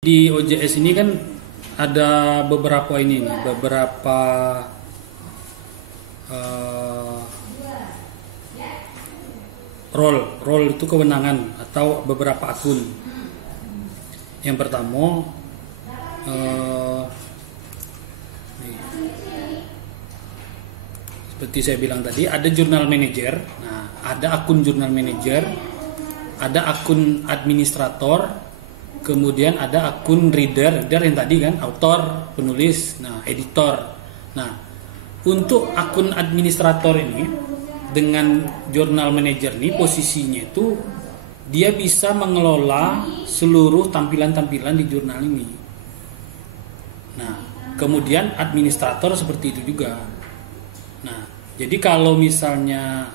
Di OJS ini kan ada beberapa ini nih, beberapa role itu kewenangan atau beberapa akun. Yang pertama seperti saya bilang tadi, ada jurnal manager. Nah, ada akun jurnal manager, ada akun administrator, kemudian ada akun reader yang tadi kan, author, penulis, nah editor. Nah, untuk akun administrator ini dengan jurnal manager ini posisinya itu dia bisa mengelola seluruh tampilan-tampilan di jurnal ini. Nah, kemudian administrator seperti itu juga. Nah, jadi kalau misalnya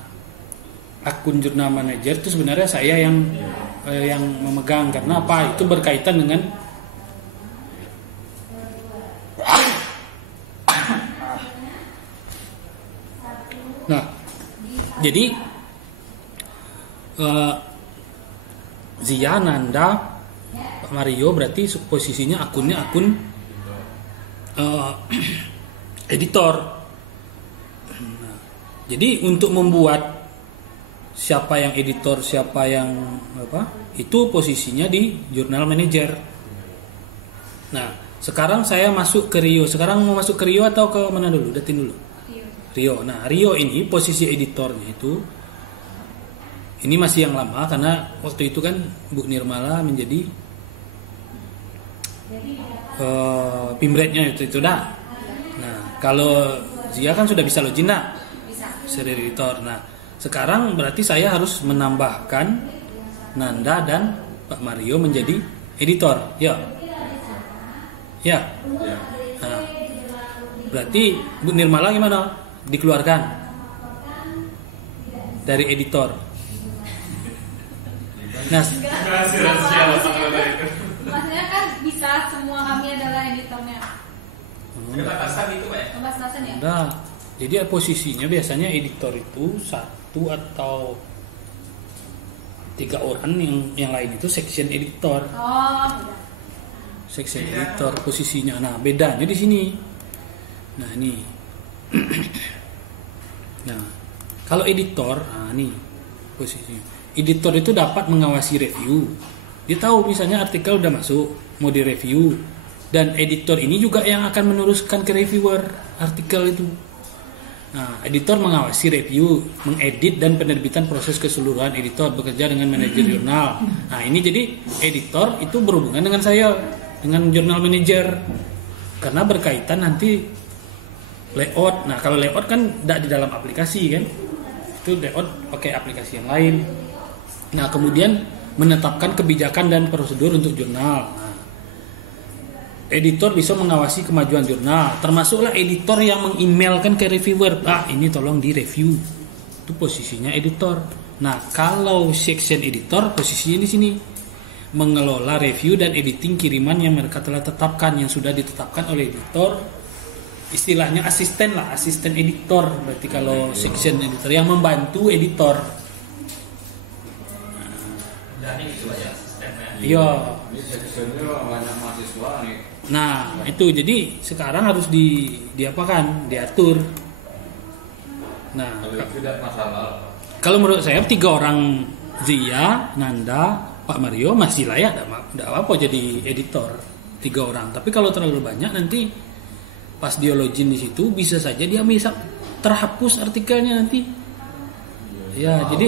akun jurnal manager itu sebenarnya saya yang memegang, karena apa? Itu berkaitan dengan nah, jadi Zia, Nanda, Pak Mario berarti posisinya akunnya akun editor. Nah, jadi untuk membuat siapa yang editor, siapa yang itu posisinya di jurnal manager. Nah, sekarang saya masuk ke Rio. Sekarang mau masuk ke Rio atau ke mana dulu? Datin dulu. Rio. Nah, Rio ini posisi editornya itu ini masih yang lama, karena waktu itu kan Bu Nirmala menjadi pimretnya itu dah. Nah, kalau Zia kan sudah bisa login dah, bisa editor. Nah, sekarang berarti saya harus menambahkan Nanda dan Pak Mario menjadi editor, ya. Nah, berarti Bu Nirmala gimana? Dikeluarkan dari editor. Nah, maksudnya kan bisa semua kami adalah editornya. Kebatasan itu Pak ya? Kebatasan ya? Nah, jadi posisinya biasanya editor itu 1 atau 3 orang, yang lain itu section editor. Oh, Section editor posisinya. Nah, bedanya di sini. Nah, ini. Nah, kalau editor, nah nih posisinya. Editor itu dapat mengawasi review. Dia tahu misalnya artikel udah masuk, mau direview, dan editor ini juga yang akan meneruskan ke reviewer artikel itu. Nah, editor mengawasi review, mengedit dan penerbitan proses keseluruhan. Editor bekerja dengan manajer jurnal. Nah, ini jadi editor itu berhubungan dengan saya, dengan jurnal manager, karena berkaitan nanti layout. Nah, kalau layout kan tidak di dalam aplikasi kan, itu layout pakai aplikasi yang lain. Nah, kemudian menetapkan kebijakan dan prosedur untuk jurnal. Nah, editor bisa mengawasi kemajuan jurnal, termasuklah editor yang mengemailkan ke reviewer, ini tolong direview. Itu posisinya editor. Nah, kalau section editor posisinya di sini, mengelola review dan editing kiriman yang mereka telah tetapkan, yang sudah ditetapkan oleh editor. Istilahnya asisten editor. Berarti kalau section editor yang membantu editor. Iya. Banyak mahasiswa nih. Nah, itu jadi sekarang harus diatur. Nah, Tidak masalah. kalau menurut saya 3 orang, Zia, Nanda, Pak Mario masih layak, tidak apa-apa jadi editor 3 orang. Tapi kalau terlalu banyak nanti pas dia login di situ bisa saja dia bisa terhapus artikelnya nanti. Jadi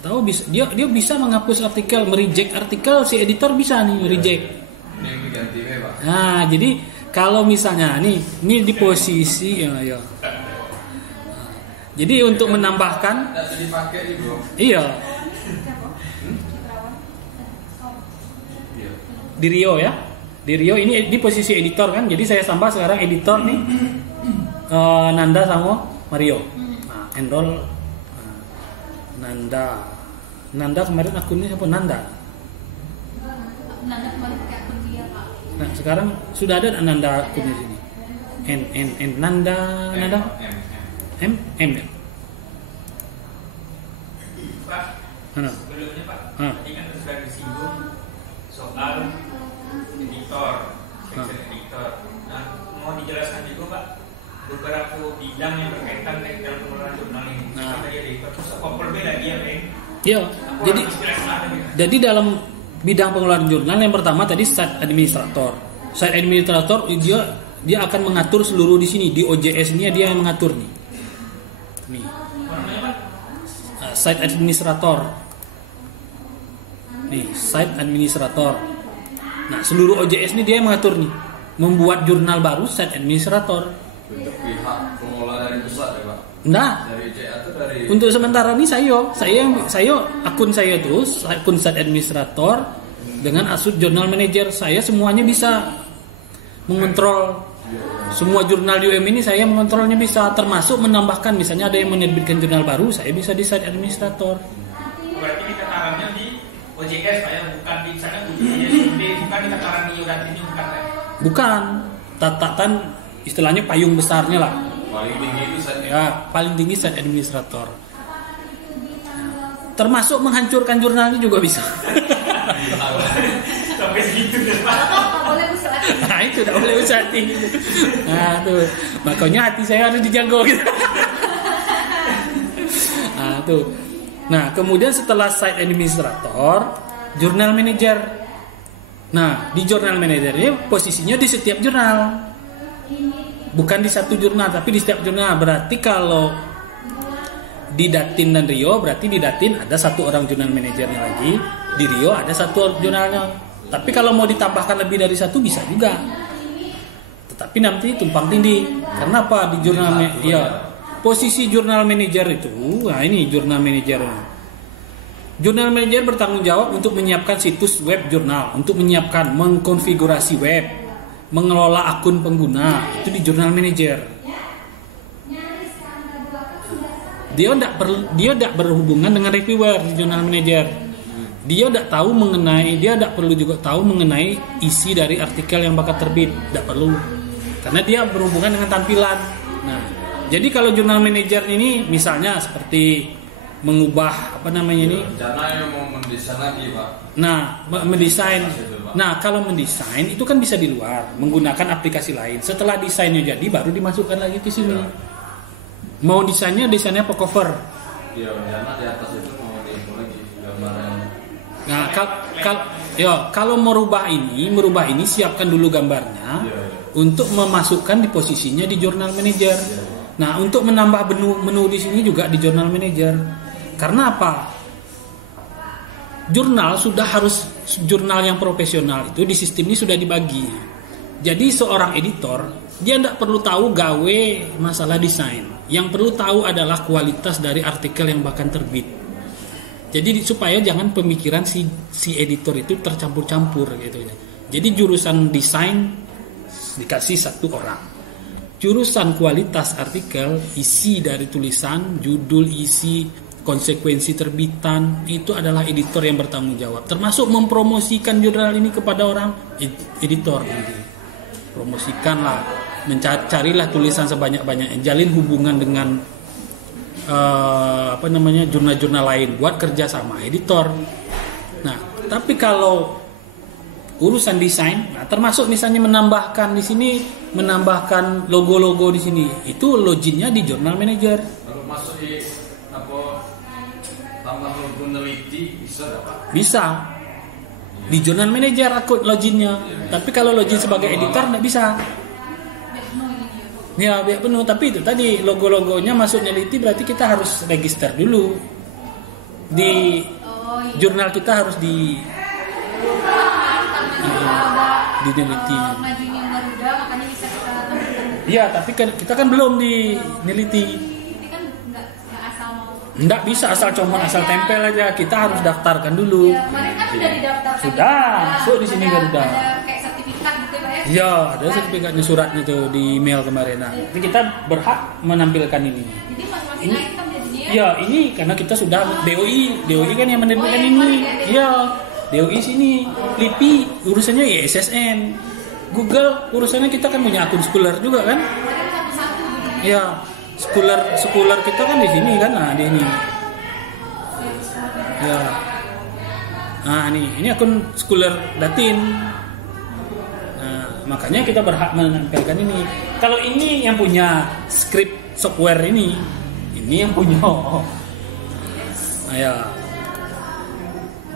tahu bisa dia bisa menghapus artikel, mereject artikel, si editor bisa nih reject. Ini diganti Pak. Nah, jadi kalau misalnya ini di posisi ya. Jadi untuk menambahkan dipakai Bro. iya. Di Rio ya. Di Rio ini di posisi editor kan. Jadi saya tambah sekarang editor nih. Nanda sama Mario. Nah, enroll Nanda kemarin akunnya siapa? Nanda kemarin pakai akun dia Pak. Nah, sekarang sudah ada Nanda akunnya sini. Nanda M ya. Mana? Sebelumnya Pak, Hah. tadi kan sudah disinggung soal editor, section editor. Nah, mau dijelaskan juga Pak beberapa bidang yang berkaitan dengan dalam pengelolaan jurnal ini. Nah. Tadi editor, terus apa berbeda dia, Bang? Iya. Jadi dalam bidang pengelolaan jurnal yang pertama tadi site administrator. Site administrator dia akan mengatur seluruh di sini di OJS-nya dia yang mengatur nih. Nih. Site administrator. Nih, site administrator. Nah, seluruh OJS ini dia yang mengatur nih. Membuat jurnal baru site administrator. Untuk pihak pengelola dari pusat ya Pak. Nah, Dari CA atau dari untuk sementara ini saya akun saya tuh akun site administrator dengan asut jurnal manager saya semuanya bisa mengontrol semua jurnal UM ini saya mengontrolnya bisa termasuk menambahkan misalnya ada yang menerbitkan jurnal baru saya bisa di site administrator. Berarti kita taruhnya di OJS Pak ya, bukan di sana bukan di tataran di Yodat ini bukan Pak. Bukan tatakan istilahnya payung besarnya lah. paling tinggi itu saya Ya, paling tinggi site administrator. Termasuk menghancurkan jurnalnya juga bisa. Sampai gitu deh Pak. Nggak boleh usaha. Nah itu tidak boleh usaha tinggi. Nah tuh, makanya hati saya harus dijaga gitu. Nah tuh. Nah kemudian setelah site administrator, jurnal manager. Nah di jurnal manager ini posisinya di setiap jurnal, bukan di satu jurnal tapi di setiap jurnal. Berarti kalau di Datin dan Rio berarti di Datin ada satu orang jurnal manajernya lagi, di Rio ada satu jurnalnya. Tapi kalau mau ditambahkan lebih dari satu bisa juga. Tetapi nanti tumpang tindih. Karena apa di jurnal posisi jurnal manajer itu, nah ini jurnal manajer. Jurnal manajer bertanggung jawab untuk menyiapkan situs web jurnal, untuk menyiapkan, mengkonfigurasi web, mengelola akun pengguna, itu di jurnal manajer. Dia tidak berhubungan dengan reviewer di jurnal manager. Dia tidak tahu mengenai, dia tidak perlu juga tahu mengenai isi dari artikel yang bakal terbit, tidak perlu, karena dia berhubungan dengan tampilan. Nah, jadi kalau jurnal manager ini misalnya seperti mengubah apa namanya ini, rencana yang mau mendesain lagi Pak. nah mendesain. Nah kalau mendesain itu kan bisa di luar menggunakan aplikasi lain. Setelah desainnya jadi baru dimasukkan lagi ke sini. Mau desainnya apa cover? Iya, rencana di atas itu mau diimpor lagi gambarnya. Nah, kalau merubah ini siapkan dulu gambarnya untuk memasukkan di posisinya di jurnal manager. Nah, untuk menambah menu di sini juga di jurnal manager. Karena apa? Jurnal yang profesional itu di sistem ini sudah dibagi. Jadi seorang editor dia tidak perlu tahu gawe masalah desain. Yang perlu tahu adalah kualitas dari artikel yang bakal terbit. Jadi supaya jangan pemikiran si editor itu tercampur-campur gitu. Jadi jurusan desain dikasih satu orang. Jurusan kualitas artikel, isi dari tulisan, judul, isi, konsekuensi terbitan, itu adalah editor yang bertanggung jawab. Termasuk mempromosikan jurnal ini kepada orang editor. Promosikanlah, carilah tulisan sebanyak-banyaknya, jalin hubungan dengan jurnal-jurnal lain, buat kerja sama editor. Nah, tapi kalau urusan desain, nah, termasuk misalnya menambahkan di sini, menambahkan logo-logo di sini, itu loginnya di jurnal manager. Kalau masuk di tambah logo peneliti bisa nggak Pak? Bisa di jurnal manager akun loginnya. Tapi kalau login sebagai editor nggak bisa. Ya biar penuh. Tapi itu tadi logo-logonya masuk neliti berarti kita harus register dulu di jurnal kita harus di neliti. Majunya Garuda makanya bisa kita temukan. Iya, tapi kita kan belum di neliti. Ini kan nggak asal mau. Nggak bisa asal tempel aja. Kita harus daftarkan dulu. Ya, kemarin kan sudah didaftarkan. Sudah, masuk di sini Garuda. Ada kayak sertifikat gitu Pak ya. Iya, ada sertifikatnya suratnya tuh di email kemarin. Nah, jadi kita berhak menampilkan ini. Jadi masing-masing Ini- item jadinya. Iya, ini karena kita sudah DOI kan yang menerbitkan ini. Iya, DOI sini, LIPI urusannya ya SSN. Google urusannya kita kan punya akun Scholar juga kan? Kemarin satu-satu gitu. Iya, Scholar kita kan di sini kan, nah di ini. Ya. Nah, ini akun Scholar Datin. Nah, makanya kita berhak menampilkan ini. Kalau ini yang punya script software ini yang punya. Nah, ya.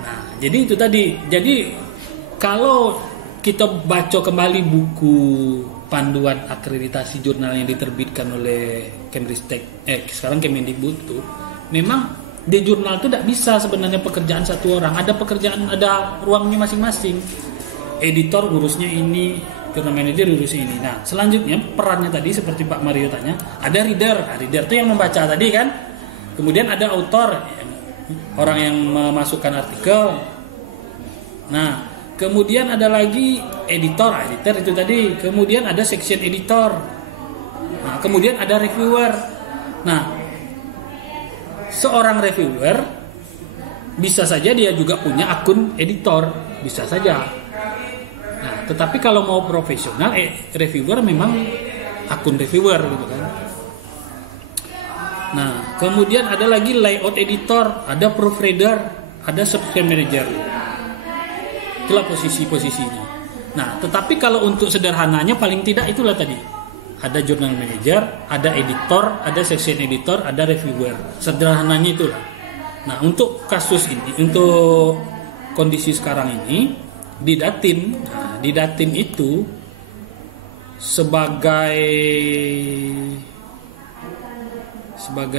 Nah, jadi itu tadi. Jadi kalau kita baca kembali buku panduan akreditasi jurnal yang diterbitkan oleh Kemristek, sekarang Kemendikbud itu, memang di jurnal itu tidak bisa sebenarnya pekerjaan satu orang. Ada pekerjaan, ada ruangnya masing-masing. Editor ngurusnya ini, jurnal manager ngurus ini. Nah, selanjutnya perannya tadi seperti Pak Mario tanya, ada reader. Nah, reader itu yang membaca tadi kan. Kemudian ada author, orang yang memasukkan artikel. Nah, kemudian ada lagi editor itu tadi. Kemudian ada section editor. Nah, kemudian ada reviewer. Nah, seorang reviewer bisa saja dia juga punya akun editor, bisa saja. Nah, tetapi kalau mau profesional, reviewer memang akun reviewer gitu kan. Nah, kemudian ada lagi layout editor, ada proofreader, ada subscribe manager. Itulah posisi-posisinya. Nah, tetapi kalau untuk sederhananya paling tidak itulah tadi. Ada journal manager, ada editor, ada section editor, ada reviewer. Sederhananya itulah. Nah, untuk kasus ini, untuk kondisi sekarang ini di Datin, di Datin itu sebagai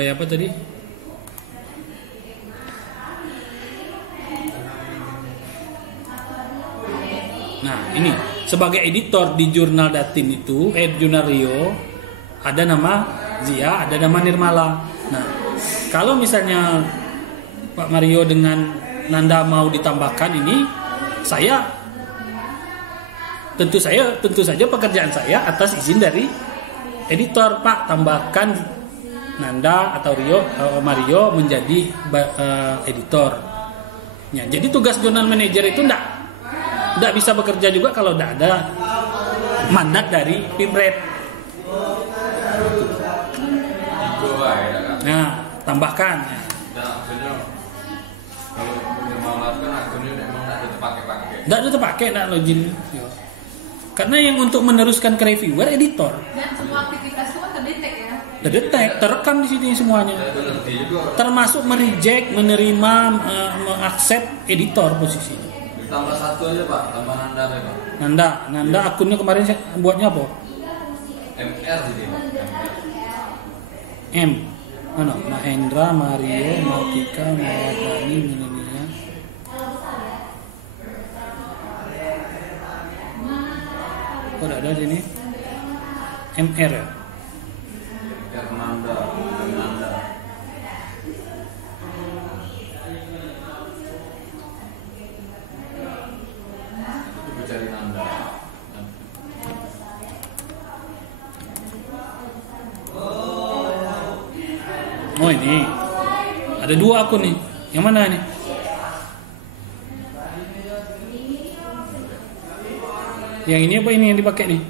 apa tadi? Nah, ini sebagai editor di jurnal Datin itu, jurnal Rio, ada nama Zia, ada nama Nirmala. Nah, kalau misalnya Pak Mario dengan Nanda mau ditambahkan ini, tentu saja pekerjaan saya atas izin dari editor, Pak, tambahkan Nanda atau Mario menjadi editor. Ya, jadi tugas jurnal manager itu tidak bisa bekerja juga kalau tidak ada mandat dari Pimret. Nah, tambahkan. Kalau menyelamatkan akunnya memang tidak terpakai. Tidak terpakai, tidak login. Karena yang untuk meneruskan ke reviewer editor. Dan semua aktivitas itu kan terdetek ya. Terdetek, terekam di sini semuanya. Termasuk mereject, menerima, mengaccept editor posisinya. Tambah satu aja Pak, tambah Nanda deh Pak. Nanda akunnya kemarin saya buatnya apa? MR jadi Pak. M. Mana? Mahendra, Mario, Martika, Mawardani, Milenia. Kok ada di sini? MR ya? Nanda. Cari Nanda. Oh, ini ada dua akun nih. Yang mana nih? Yang ini apa ini yang dipakai nih?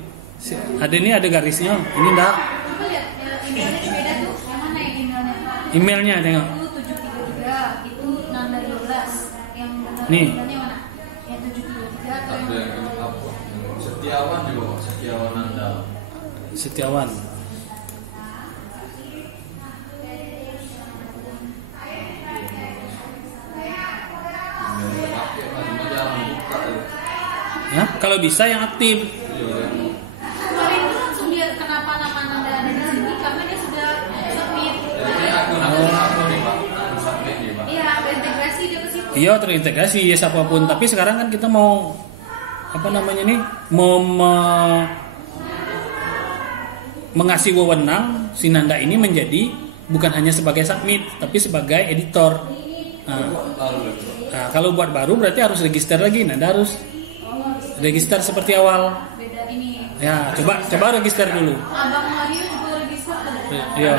Ada ini ada garisnya. Ini enggak. Coba lihat emailnya beda tuh. Yang mana ya emailnya? Emailnya tengok. Itu 733, itu Nanda 12. Yang benar Nih. emailnya mana? Yang 733 atau Ada yang yang apa? Setiawan juga Pak, Setiawan Nanda. Setiawan. Ya, kalau bisa yang aktif. kemarin itu langsung dia kenapa nama Nanda ada di sini karena dia sudah submit. Jadi akun nih Pak, akun submit nih Pak. Iya, terintegrasi dia ke situ. Iya, terintegrasi ya siapapun. Tapi sekarang kan kita mau apa namanya nih? Mau mengasih wewenang si Nanda ini menjadi bukan hanya sebagai submit, tapi sebagai editor. Nah, kalau buat baru berarti harus register lagi. Nanda harus register seperti awal. Beda ini. Ya, coba register dulu. Abang Mario juga register kan? Iya.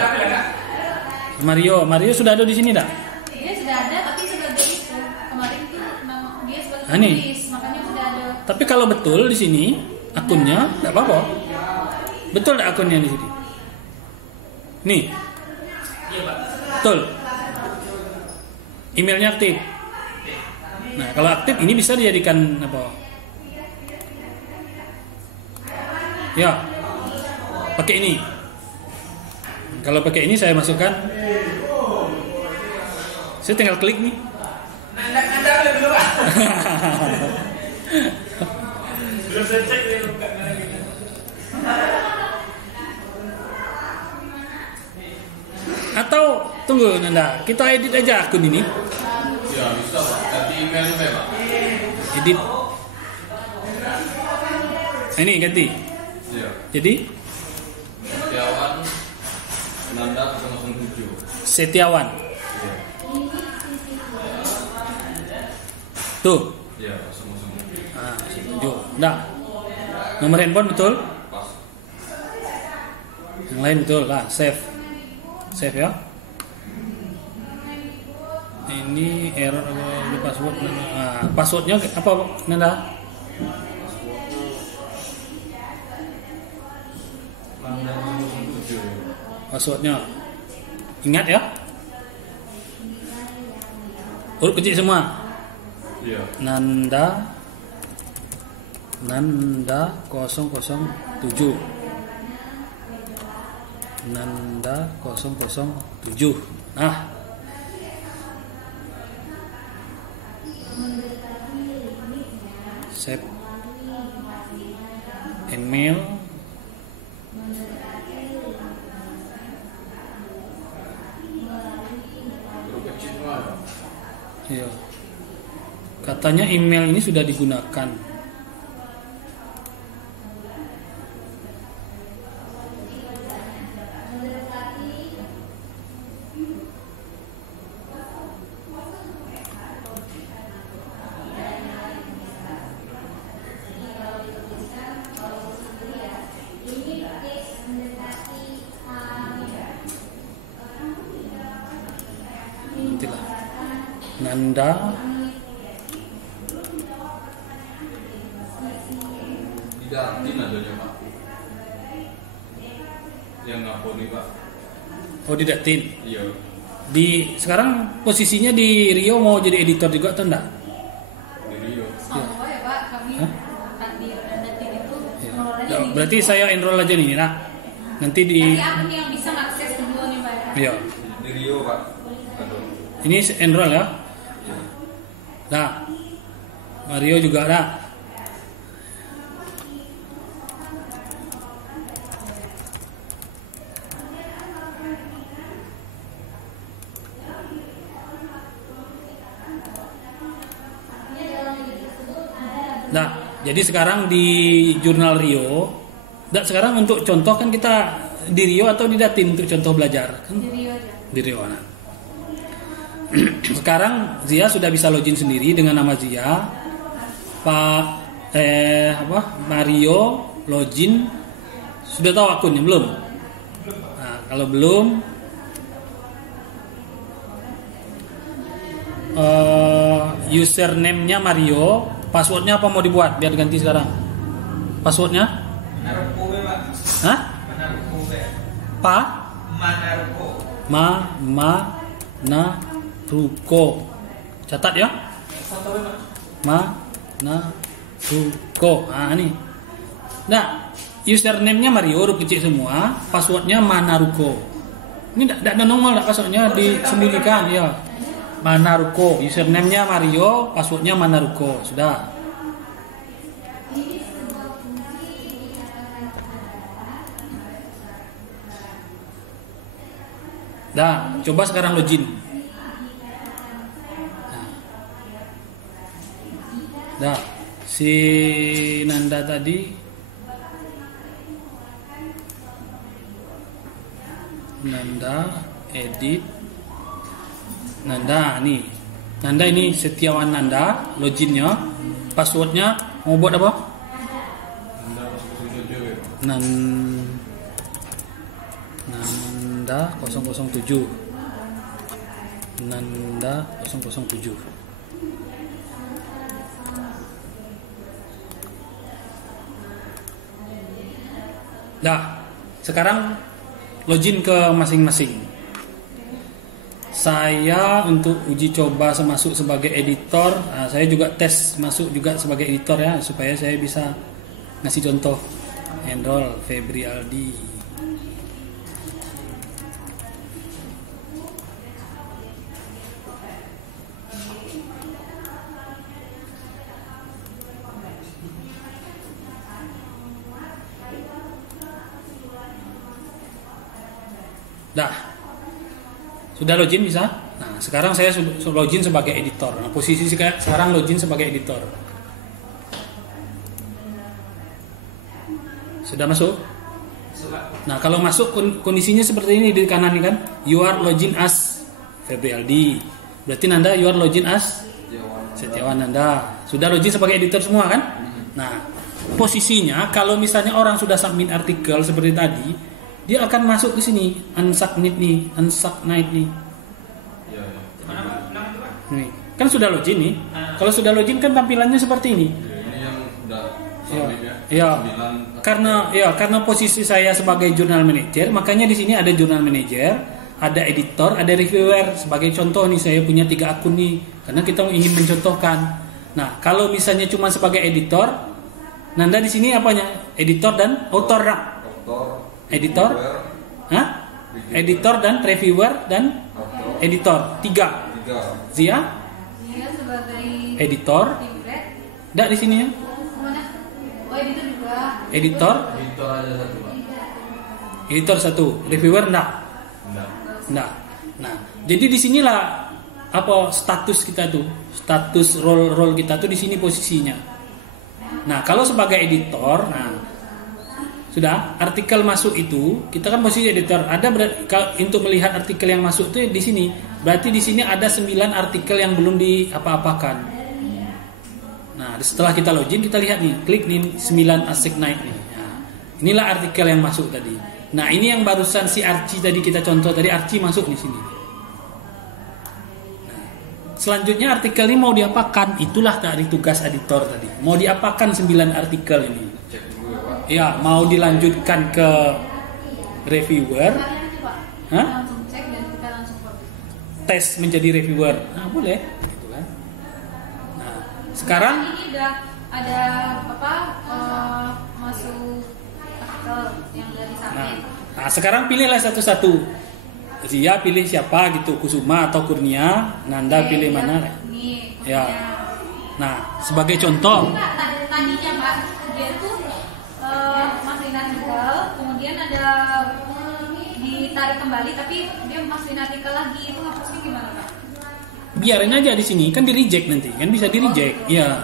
Mario sudah ada di sini dah. Dia sudah ada tapi sebagai itu. Kemarin itu nama dia sebagai Nih. tulis, makanya sudah ada. Tapi kalau betul di sini akunnya enggak apa-apa. Betul enggak akunnya di sini? Nih. Iya Pak. Betul. Emailnya aktif. Nah, kalau aktif ini bisa dijadikan apa? Ya, pakai ini. Kalau pakai ini saya masukkan. Saya tinggal klik nih. Nanda belum Pak. Belum saya cek dia buka gitu. Atau tunggu Nanda, kita edit aja akun ini. Ya bisa Pak, ganti email juga Pak. Edit. Ini ganti. Iya. Jadi Setiawan Nanda 007. Setiawan. Iya. Tuh. Iya, 007. Ah, 7. Nah. Nomor handphone betul? Pas. Yang lain betul lah, save. Save ya. Ini error di password. Nah, passwordnya apa Nanda? Nanda 007. Passwordnya. Ingat ya. Huruf kecil semua. Iya. Nanda 007. Nanda 007. Nah. Save email. Huruf kecil semua Pak. Iya. Katanya email ini sudah digunakan. Nantilah. Nanda Di dalam tin adanya Pak. Yang ngapun nih Pak. oh didatin. Iya. Di sekarang posisinya di Rio mau jadi editor juga atau enggak? Di Rio. Sama ya Pak, kami Hah? di Datin itu Ya. ngelola Ya, berarti saya enroll aja nih, nah. Nanti di Nanti aku yang bisa akses kedua nih Pak. ya. Di Rio Pak. Aduh. Ini enroll ya. Nah. Mario juga ada. Nah, jadi sekarang di jurnal Rio, sekarang untuk contoh kan kita di Rio atau di Datin untuk contoh belajar kan Di Rio aja. di Rio. Nah. Sekarang Zia sudah bisa login sendiri dengan nama Zia. Mario login sudah tahu akunnya belum? Nah, kalau belum username-nya Mario, passwordnya apa mau dibuat biar ganti sekarang? Passwordnya? Manarko Pak. Hah? Manarko Pak. Pa? Manarko. Na Ruko. Catat ya. Ruko. Nah, ini. Nah, username-nya Mario huruf kecil semua, passwordnya Manaruko. Ini tidak ada nongol, tidak passwordnya disembunyikan ya. Manaruko, username-nya Mario, passwordnya Manaruko. Sudah. Dah, coba sekarang login. Dah, si Nanda tadi edit Nanda nih. Nanda ini Setiawan Nanda, loginnya, passwordnya mau buat apa? Nanda 007 ya Pak. Nanda 007. Nanda 007. Nah, sekarang login ke masing-masing. Saya untuk uji coba masuk sebagai editor, saya juga tes masuk juga sebagai editor ya, supaya saya bisa ngasih contoh. Enroll Febri Aldi. Dah. Sudah login bisa? Nah, sekarang saya login sebagai editor. Nah, posisi sekarang login sebagai editor. Sudah masuk? Nah, kalau masuk kondisinya seperti ini di kanan ini kan, you are login as Febri Aldi. Berarti Nanda you are login as Setiawan Nanda. Sudah login sebagai editor semua kan? Nah, posisinya kalau misalnya orang sudah submit artikel seperti tadi, dia akan masuk ke sini, unsubmit nih, unsubmit nih. Nih, kan sudah login nih. Kalau sudah login kan tampilannya seperti ini. Ini yang udah Ya, karena posisi saya sebagai jurnal manager, makanya di sini ada jurnal manager, ada editor, ada reviewer. Sebagai contoh nih, saya punya 3 akun nih, karena kita ingin mencontohkan. Nah, kalau misalnya cuma sebagai editor, Nanda di sini apanya? Editor dan author. Editor, editor dan reviewer dan editor. 3. Zia sebagai editor. Enggak di sini ya? Oh, editor juga. Editor aja satu, Pak. Editor 1, reviewer enggak. Nah, jadi disinilah apa status kita tuh, status role kita tuh di sini posisinya. Nah, kalau sebagai editor, sudah artikel masuk itu kita kan posisi editor. Ada untuk melihat artikel yang masuk tuh di sini. Berarti di sini ada 9 artikel yang belum diapa-apakan. Nah, setelah kita login kita lihat nih, klik nih 9 assigned nih. Nah, inilah artikel yang masuk tadi. Nah, ini yang barusan si Archie tadi kita contoh tadi, Archie masuk di sini. Nah, selanjutnya artikel ini mau diapakan? Itulah tadi tugas editor tadi. Mau diapakan 9 artikel ini? Ya, mau dilanjutkan ke reviewer? Langsung cek dan kita langsung Tes menjadi reviewer? Nah, boleh. Gitu kan. Nah, sekarang ini udah ada masuk artikel yang dari submit. Nah, sekarang pilihlah satu-satu. Zia pilih siapa gitu, Kusuma atau Kurnia, Nanda pilih mana? Ini, ya. Nah, sebagai contoh. Tadinya Pak, dia tuh masukin artikel, kemudian ada ditarik kembali, tapi dia masukin artikel lagi, itu hapusnya gimana Pak? Biarin aja di sini, kan di reject nanti, kan bisa di reject, ya.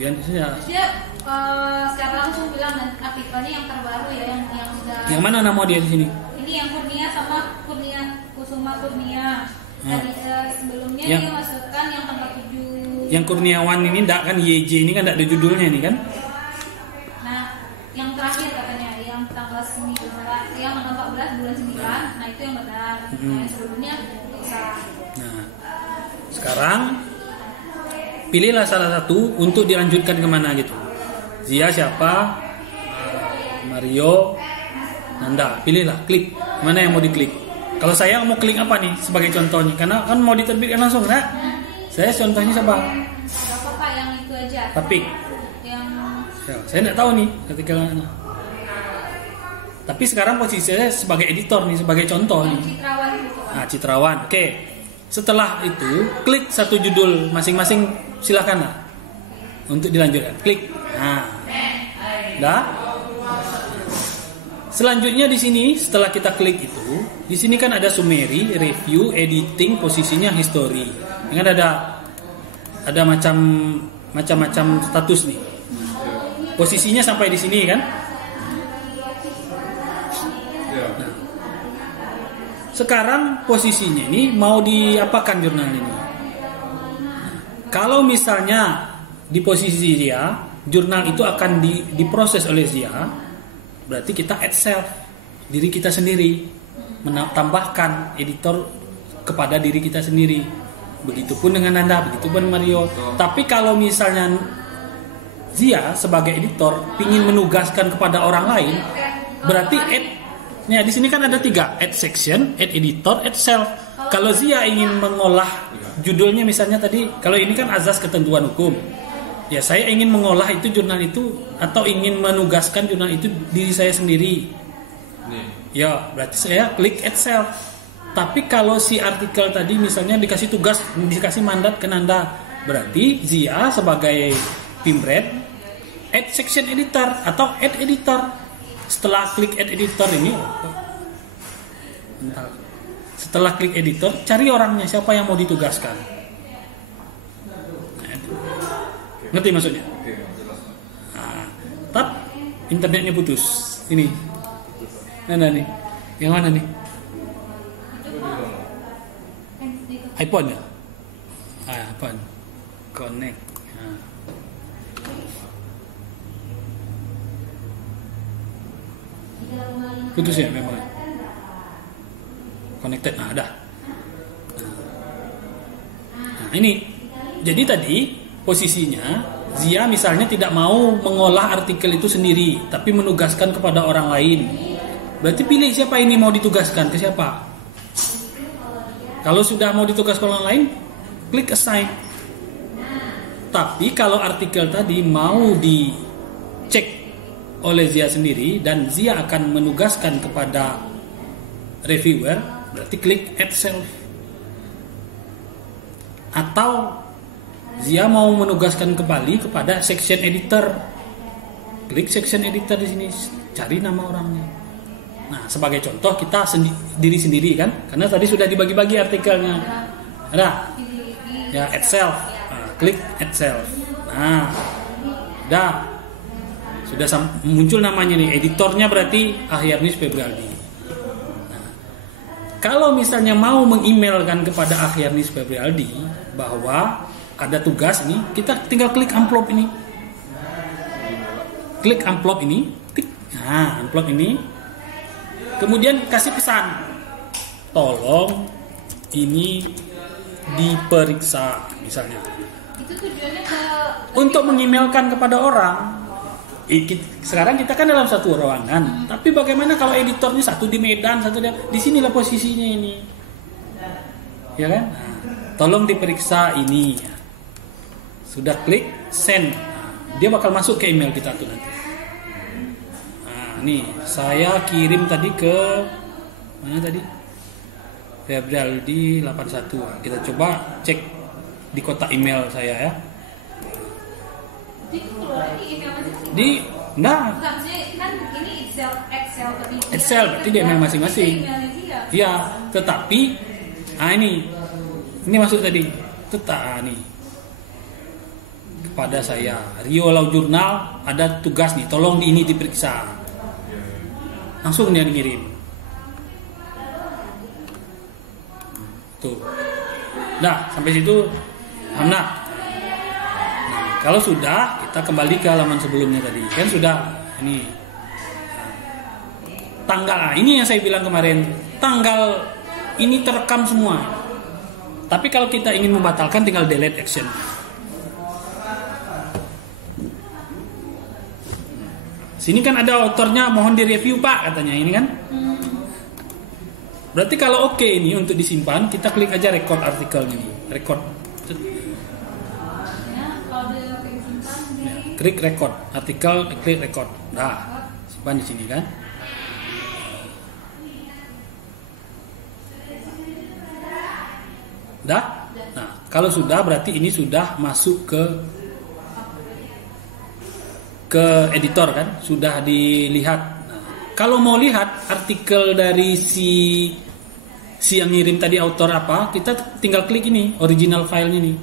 Biar saja. Dia secara langsung bilang artikelnya yang terbaru ya, yang sudah. Yang mana nama dia di sini? Ini yang Kurnia sama Kusuma Kurnia. Tadi sebelumnya Yang, dia masukkan yang tanggal 7. Yang Kurniawan ini enggak kan, YJ ini kan enggak ada judulnya ini kan? Yang terakhir katanya yang tanggal 9, yang tanggal 14 bulan 9. Nah, itu yang benar. Yang sebelumnya bisa. Nah, sekarang pilihlah salah satu untuk dilanjutkan kemana gitu. Zia siapa? Mario, Nanda. Pilihlah, klik mana yang mau diklik. Kalau saya mau klik apa nih sebagai contohnya? Karena kan mau diterbitkan langsung, nah. Saya contohnya siapa? Gak apa-apa, yang itu aja. Tapi ya, saya nggak tahu nih artikelnya. Tapi sekarang posisi saya sebagai editor nih, sebagai contoh nih. Citrawan gitu. Nah, Citrawan. Oke. Setelah itu, klik satu judul masing-masing, silakanlah untuk dilanjutkan. Klik. Nah. Dah. Selanjutnya di sini setelah kita klik itu, di sini kan ada summary, review, editing, posisinya history. Ini kan ada macam-macam status nih. Posisinya sampai di sini kan? Nah, sekarang posisinya ini mau diapakan jurnal ini? Nah, kalau misalnya di posisi Zia, jurnal itu akan diproses oleh Zia, berarti kita add self, diri kita sendiri, menambahkan editor kepada diri kita sendiri. Begitupun dengan Nanda, begitupun Mario. Tapi kalau misalnya Zia sebagai editor ingin menugaskan kepada orang lain, berarti add. Nah, di sini kan ada 3, add section, add editor, add self. Kalau Zia ingin mengolah judulnya misalnya tadi, kalau ini kan azas ketentuan hukum. Ya saya ingin mengolah itu jurnal itu atau ingin menugaskan jurnal itu diri saya sendiri. Nih. Ya berarti saya klik add self. Tapi kalau si artikel tadi misalnya dikasih tugas, dikasih mandat ke Nanda, berarti Zia sebagai Pimpred add section editor atau add editor. Setelah klik add editor ini, setelah klik editor, cari orangnya siapa yang mau ditugaskan. Ngerti maksudnya? Oke, jelas. Nah, tab internetnya putus. Ini. Mana nih? Yang mana nih? iPhone ya? iPhone. Connect. Nah. Putus ya memang. Connected. Nah, ada. Nah, ini. Jadi tadi posisinya Zia misalnya tidak mau mengolah artikel itu sendiri, tapi menugaskan kepada orang lain. Berarti pilih siapa ini mau ditugaskan ke siapa. Kalau sudah mau ditugaskan orang lain, klik assign. Tapi kalau artikel tadi mau dicek oleh Zia sendiri dan Zia akan menugaskan kepada reviewer, berarti klik add self. Atau Zia mau menugaskan kembali kepada section editor, klik section editor di sini, cari nama orangnya. Nah, sebagai contoh kita diri sendiri kan, karena tadi sudah dibagi-bagi artikelnya. Ada, ya add self, nah, klik add self. Nah, udah, sudah muncul namanya nih, editornya berarti Ahyarnis Febrialdi. Nah, kalau misalnya mau mengemailkan kepada Ahyarnis Febrialdi bahwa ada tugas nih, kita tinggal klik amplop ini. Klik amplop ini, klik. Nah, amplop ini. Kemudian kasih pesan. Tolong ini diperiksa misalnya. Itu tujuannya ke Untuk mengemailkan kepada orang. Sekarang kita kan dalam satu ruangan, tapi bagaimana kalau editornya satu di Medan, satu di sinilah posisinya ini. Ya kan? Nah, tolong diperiksa ini. Sudah klik send, dia bakal masuk ke email kita tuh nanti. Nah, nih saya kirim tadi ke mana tadi? Febrialdi 81. Kita coba cek di kotak email saya ya. Itu keluar di email masing-masing. Di nah, Bukan sih, kan ini Excel tapi Excel berarti di email masing-masing. Iya, tetapi ini masuk tadi. Tetap nih. Kepada saya, Rio Lau Jurnal ada tugas nih, tolong ini diperiksa. Langsung dia ngirim. Tuh. Nah, sampai situ Hamna. Nah, kalau sudah, kita kembali ke halaman sebelumnya tadi. Kan sudah ini tanggal ini yang saya bilang kemarin, tanggal ini terekam semua. Tapi kalau kita ingin membatalkan tinggal delete action. Sini kan ada autornya, mohon direview Pak katanya ini kan. Berarti kalau oke ini untuk disimpan, kita klik aja record artikel ini, record. Ya, kalau dia simpan di Ya, klik record artikel, klik record. Nah, simpan di sini kan. Dah? Nah, kalau sudah berarti ini sudah masuk ke editor kan, sudah dilihat. Nah, kalau mau lihat artikel dari si yang ngirim tadi autor apa, kita tinggal klik ini original filenya nih,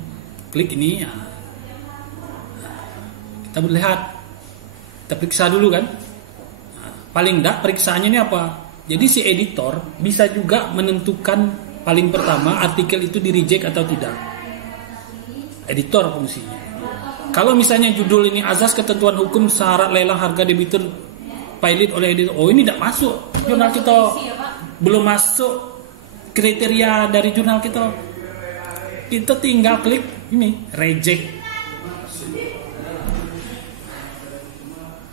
klik ini. Ya. Nah, kita lihat, kita periksa dulu kan. Nah, paling enggak periksaannya ini apa? Jadi si editor bisa juga menentukan paling pertama artikel itu di reject atau tidak. Editor fungsinya. Kalau misalnya judul ini azas ketentuan hukum syarat lelang harga debitur pilot oleh editor, oh ini tidak masuk jurnal kita, belum masuk kriteria dari jurnal kita. Kita tinggal klik ini reject.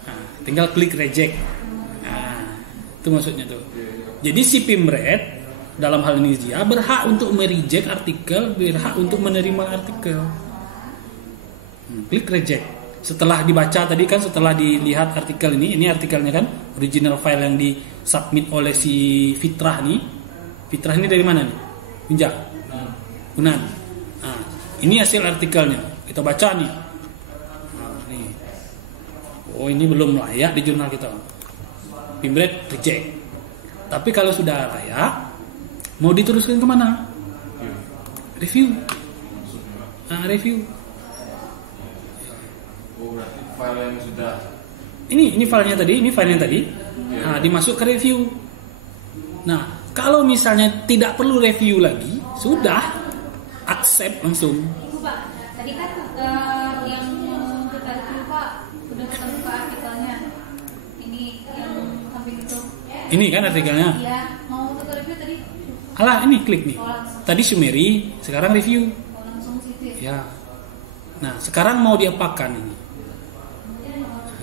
Nah, tinggal klik reject. Nah, itu maksudnya tuh. Jadi si Pimpred dalam hal ini dia berhak untuk mereject artikel, berhak untuk menerima artikel. Klik reject. Setelah dibaca tadi kan, setelah dilihat artikel ini artikelnya kan, original file yang disubmit oleh si Fitrah nih. Fitrah ini dari mana nih? Pinjak. Unan. Nah, ini hasil artikelnya. Kita baca nih. Nah, nih. Oh, ini belum layak di jurnal kita. Pimbret reject. Tapi kalau sudah layak, mau diteruskan kemana? Review. Nah, review. Oh, berarti file yang sudah Ini filenya tadi, ini filenya tadi. Nah, dimasuk ke review. Nah, kalau misalnya tidak perlu review lagi, sudah accept langsung. Ibu Pak, tadi kan yang kita review Pak, udah kita buka artikelnya. Ini yang samping itu. Ini kan artikelnya. Iya, mau untuk review tadi. Alah, ini klik nih. Oh, langsung. Tadi summary, sekarang review. Oh, langsung situ ya. Ya. Nah, sekarang mau diapakan ini?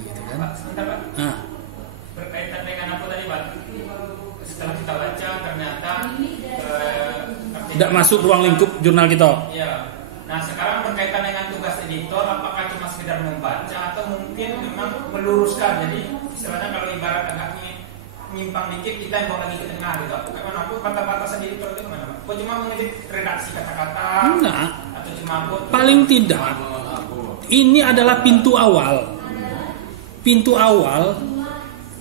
Gitu kan? Pak, sebentar Pak. Nah, Berkaitan dengan apa tadi Pak? Setelah kita baca ternyata tidak masuk ruang lingkup jurnal kita. Iya. Nah sekarang berkaitan dengan tugas editor, apakah cuma sekedar membaca atau mungkin memang meluruskan? Jadi istilahnya kalau ibarat agak menyimpang dikit kita yang bawa lagi ke tengah gitu. Bagaimana aku batasan editor itu gimana Pak? Kok cuma mengedit redaksi kata-kata? Enggak. Atau cuma aku? Paling tidak. Ini adalah pintu awal. Pintu awal.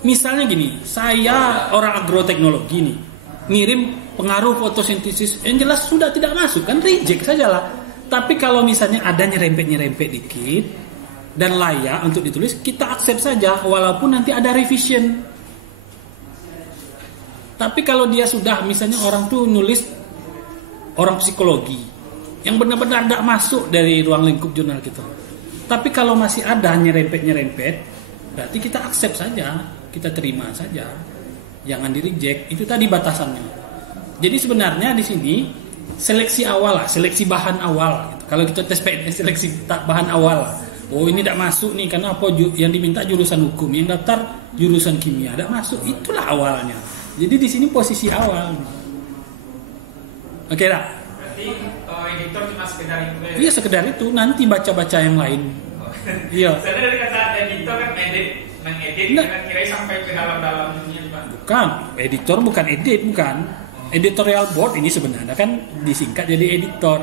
Misalnya gini, saya orang agroteknologi nih, ngirim pengaruh fotosintesis, yang jelas sudah tidak masuk kan, reject saja lah. Tapi kalau misalnya ada nyerempet dikit dan layak untuk ditulis, kita accept saja walaupun nanti ada revision. Tapi kalau dia sudah, misalnya orang tuh nulis orang psikologi yang benar-benar tidak masuk dari ruang lingkup jurnal kita. Tapi kalau masih ada nyerempet, berarti kita accept saja, kita terima saja, jangan di reject. Itu tadi batasannya. Jadi sebenarnya di sini seleksi awal lah, seleksi bahan awal. Gitu. Kalau kita tes PNS seleksi bahan awal. Oh ini tidak masuk nih karena apa? Yang diminta jurusan hukum, yang daftar jurusan kimia, tidak masuk. Itulah awalnya. Jadi di sini posisi awal. Oke lah. Berarti editor cuma sekedar itu ya? Iya sekedar itu. Nanti baca-baca yang lain. Iya. Saya dari kata editor kan mengedit, Nah. kira-kira sampai ke dalam-dalam dunia Pak. Bukan, editor bukan edit, bukan. Editorial board ini sebenarnya kan disingkat jadi editor,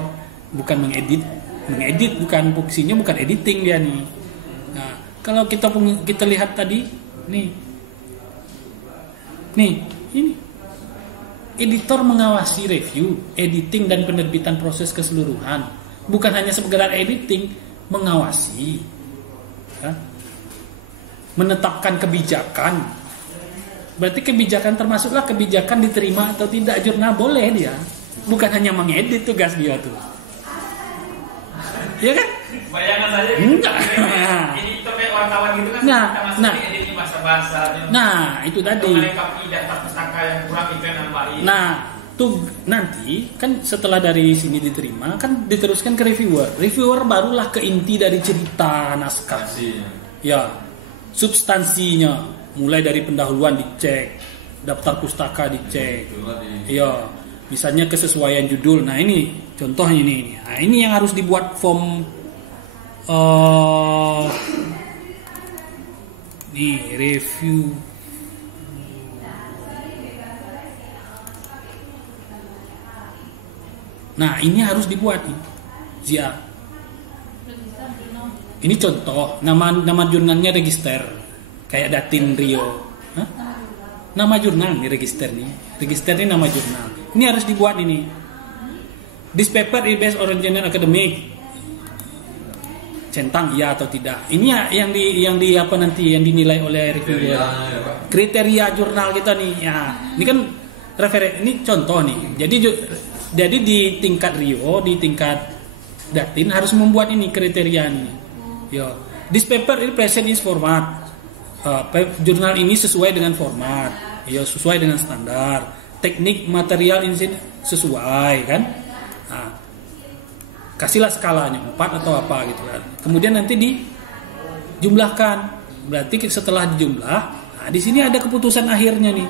bukan mengedit. Mengedit bukan, fungsinya bukan editing dia nih. Nah, kalau kita lihat tadi, nih, ini editor mengawasi review, editing dan penerbitan proses keseluruhan, bukan hanya sekedar editing, mengawasi, ya. Menetapkan kebijakan. Berarti kebijakan termasuklah kebijakan diterima atau tidak jurnal boleh dia, bukan hanya mengedit tugas dia tuh. Ya kan? Bayangan saja Enggak. editor kayak wartawan gitu kan, Nah, kita masuk nah. ke edit bahasa-bahasa. Nah, itu tadi. Melengkapi data pustaka yang kurang itu yang nambahin. Nah, tuh nanti kan setelah dari sini diterima kan diteruskan ke reviewer. Reviewer barulah ke inti dari cerita naskah. Ya, substansinya mulai dari pendahuluan dicek, daftar pustaka dicek. Iya, misalnya kesesuaian judul. Nah, ini contohnya ini. Nah, ini yang harus dibuat form nih review. Nah, ini harus dibuat nih. Zia. Ini contoh, nama jurnalnya register. Kayak Datin Rio. Hah? Nama jurnal nih register nih. Register ini nama jurnal. Ini harus dibuat ini. This paper is based on journal academic. Centang iya atau tidak. Ini ya yang di apa nanti yang dinilai oleh reviewer. Kriteria jurnal kita nih. Ya, ini kan ini contoh nih. Jadi di tingkat Rio, di tingkat Datin harus membuat ini kriteria ini. Ya, this paper is present in format. Jurnal ini sesuai dengan format, ya sesuai dengan standar. Teknik material ini sesuai kan. Nah, kasihlah skalanya 4 atau apa gitu kan. Kemudian nanti dijumlahkan. Berarti setelah dijumlah, nah di sini ada keputusan akhirnya nih.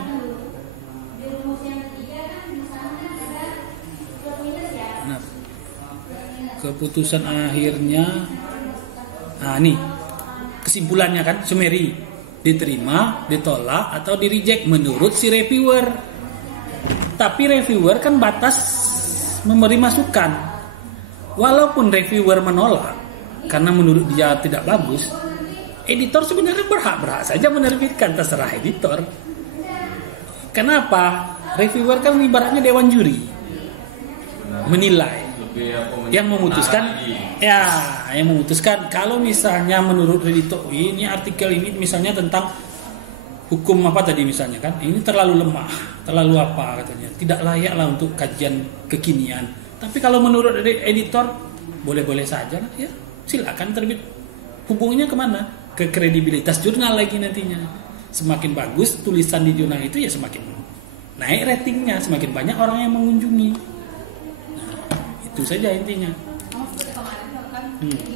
keputusan akhirnya, nih kesimpulannya kan summary, diterima, ditolak atau di reject menurut si reviewer. Tapi reviewer kan batas memberi masukan. Walaupun reviewer menolak karena menurut dia tidak bagus, editor sebenarnya berhak saja menerbitkan, terserah editor. Kenapa? Reviewer kan ibaratnya dewan juri, menilai, yang memutuskan, yang memutuskan. Kalau misalnya menurut editor ini artikel ini misalnya tentang hukum apa tadi misalnya kan, ini terlalu lemah, terlalu apa katanya, tidak layak lah untuk kajian kekinian. Tapi kalau menurut editor boleh-boleh saja lah, ya silakan terbit. Hubungannya kemana? Ke kredibilitas jurnal lagi nantinya. Semakin bagus tulisan di jurnal itu, ya semakin naik ratingnya, semakin banyak orang yang mengunjungi. Nah, itu saja intinya. Seperti kemarin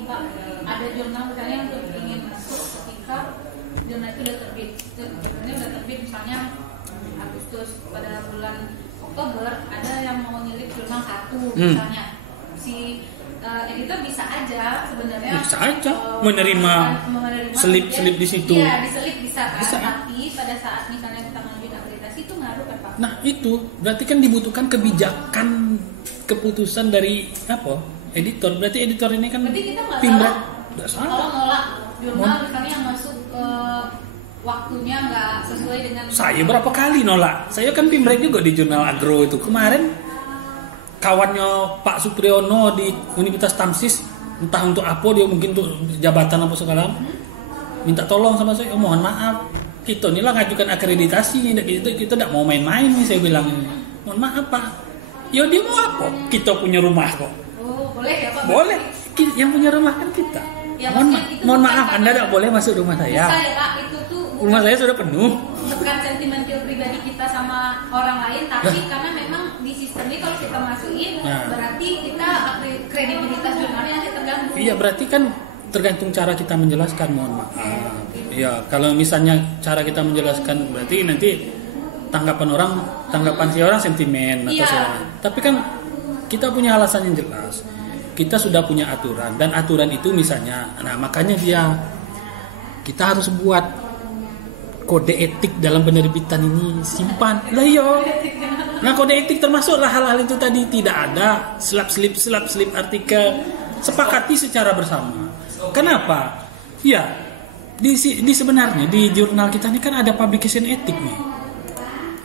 kan ada jurnal misalnya yang ingin masuk ketika jurnal itu udah terbit. Jurnalnya udah terbit misalnya Agustus, pada bulan Oktober ada yang mau nyelip jurnal 1 misalnya. Si editor bisa aja sebenarnya menerima selip-selip di situ. Iya, diselip bisa kan. Tapi pada saat misalnya kita mengajukan akreditasi itu ngaruh kan Pak? Nah, itu berarti kan dibutuhkan kebijakan keputusan dari apa? Editor. Berarti editor ini kan pindah. Enggak salah. Kalau nolak jurnal misalnya yang masuk waktunya nggak sesuai dengan. Saya berapa kali nolak? Saya kan pimrek juga di jurnal agro itu. Kemarin kawannya Pak Supriyono di Universitas Tamsis, entah untuk apa dia, mungkin untuk jabatan apa segala, minta tolong sama saya, mohon maaf, kita inilah ngajukan akreditasi, kita tidak mau main-main nih, saya bilang, mohon maaf Pak, ya dia mau apa, kita punya rumah kok. Oh, boleh ya Pak? Boleh, yang punya rumah kan kita. Ya, mohon maaf, Anda tidak boleh masuk rumah saya. Bisa ya Pak, itu tuh rumah saya sudah penuh. Bukan sentimental pribadi kita sama orang lain, tapi karena memang di sistem ini kalau kita masukin, berarti kita kredibilitas jurnalnya nanti terganggu. Iya, berarti kan tergantung cara kita menjelaskan, mohon maaf. Iya, kalau misalnya cara kita menjelaskan, berarti nanti tanggapan si orang sentimen atau segala. Tapi kan kita punya alasan yang jelas. Kita sudah punya aturan, dan aturan itu misalnya, nah makanya kita harus buat kode etik dalam penerbitan ini, simpan lah yo. Nah, kode etik termasuklah hal-hal itu tadi, tidak ada selap-selip artikel, sepakati secara bersama. Kenapa? Ya, di sebenarnya di jurnal kita ini kan ada publication etik nih.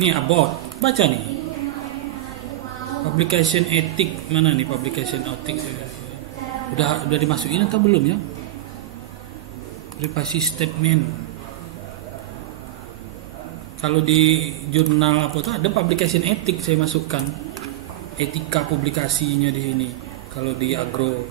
Nih about, baca nih. Publication etik mana nih publication etik? Udah dimasukin atau belum ya? Privacy statement. Kalau di jurnal apa tuh ada publication etik, saya masukkan etika publikasinya di sini. Kalau di agro,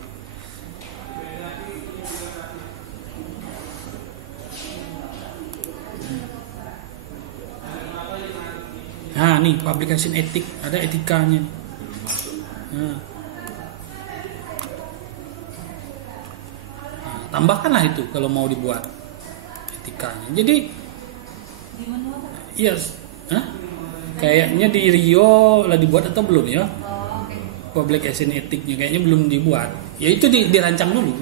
nah nih publication etik, ada etikanya. Nah, tambahkanlah itu kalau mau dibuat etikanya. Jadi yes, kayaknya di Rio lah dibuat atau belum ya? Publication etiknya kayaknya belum dibuat. Ya itu dirancang dulu.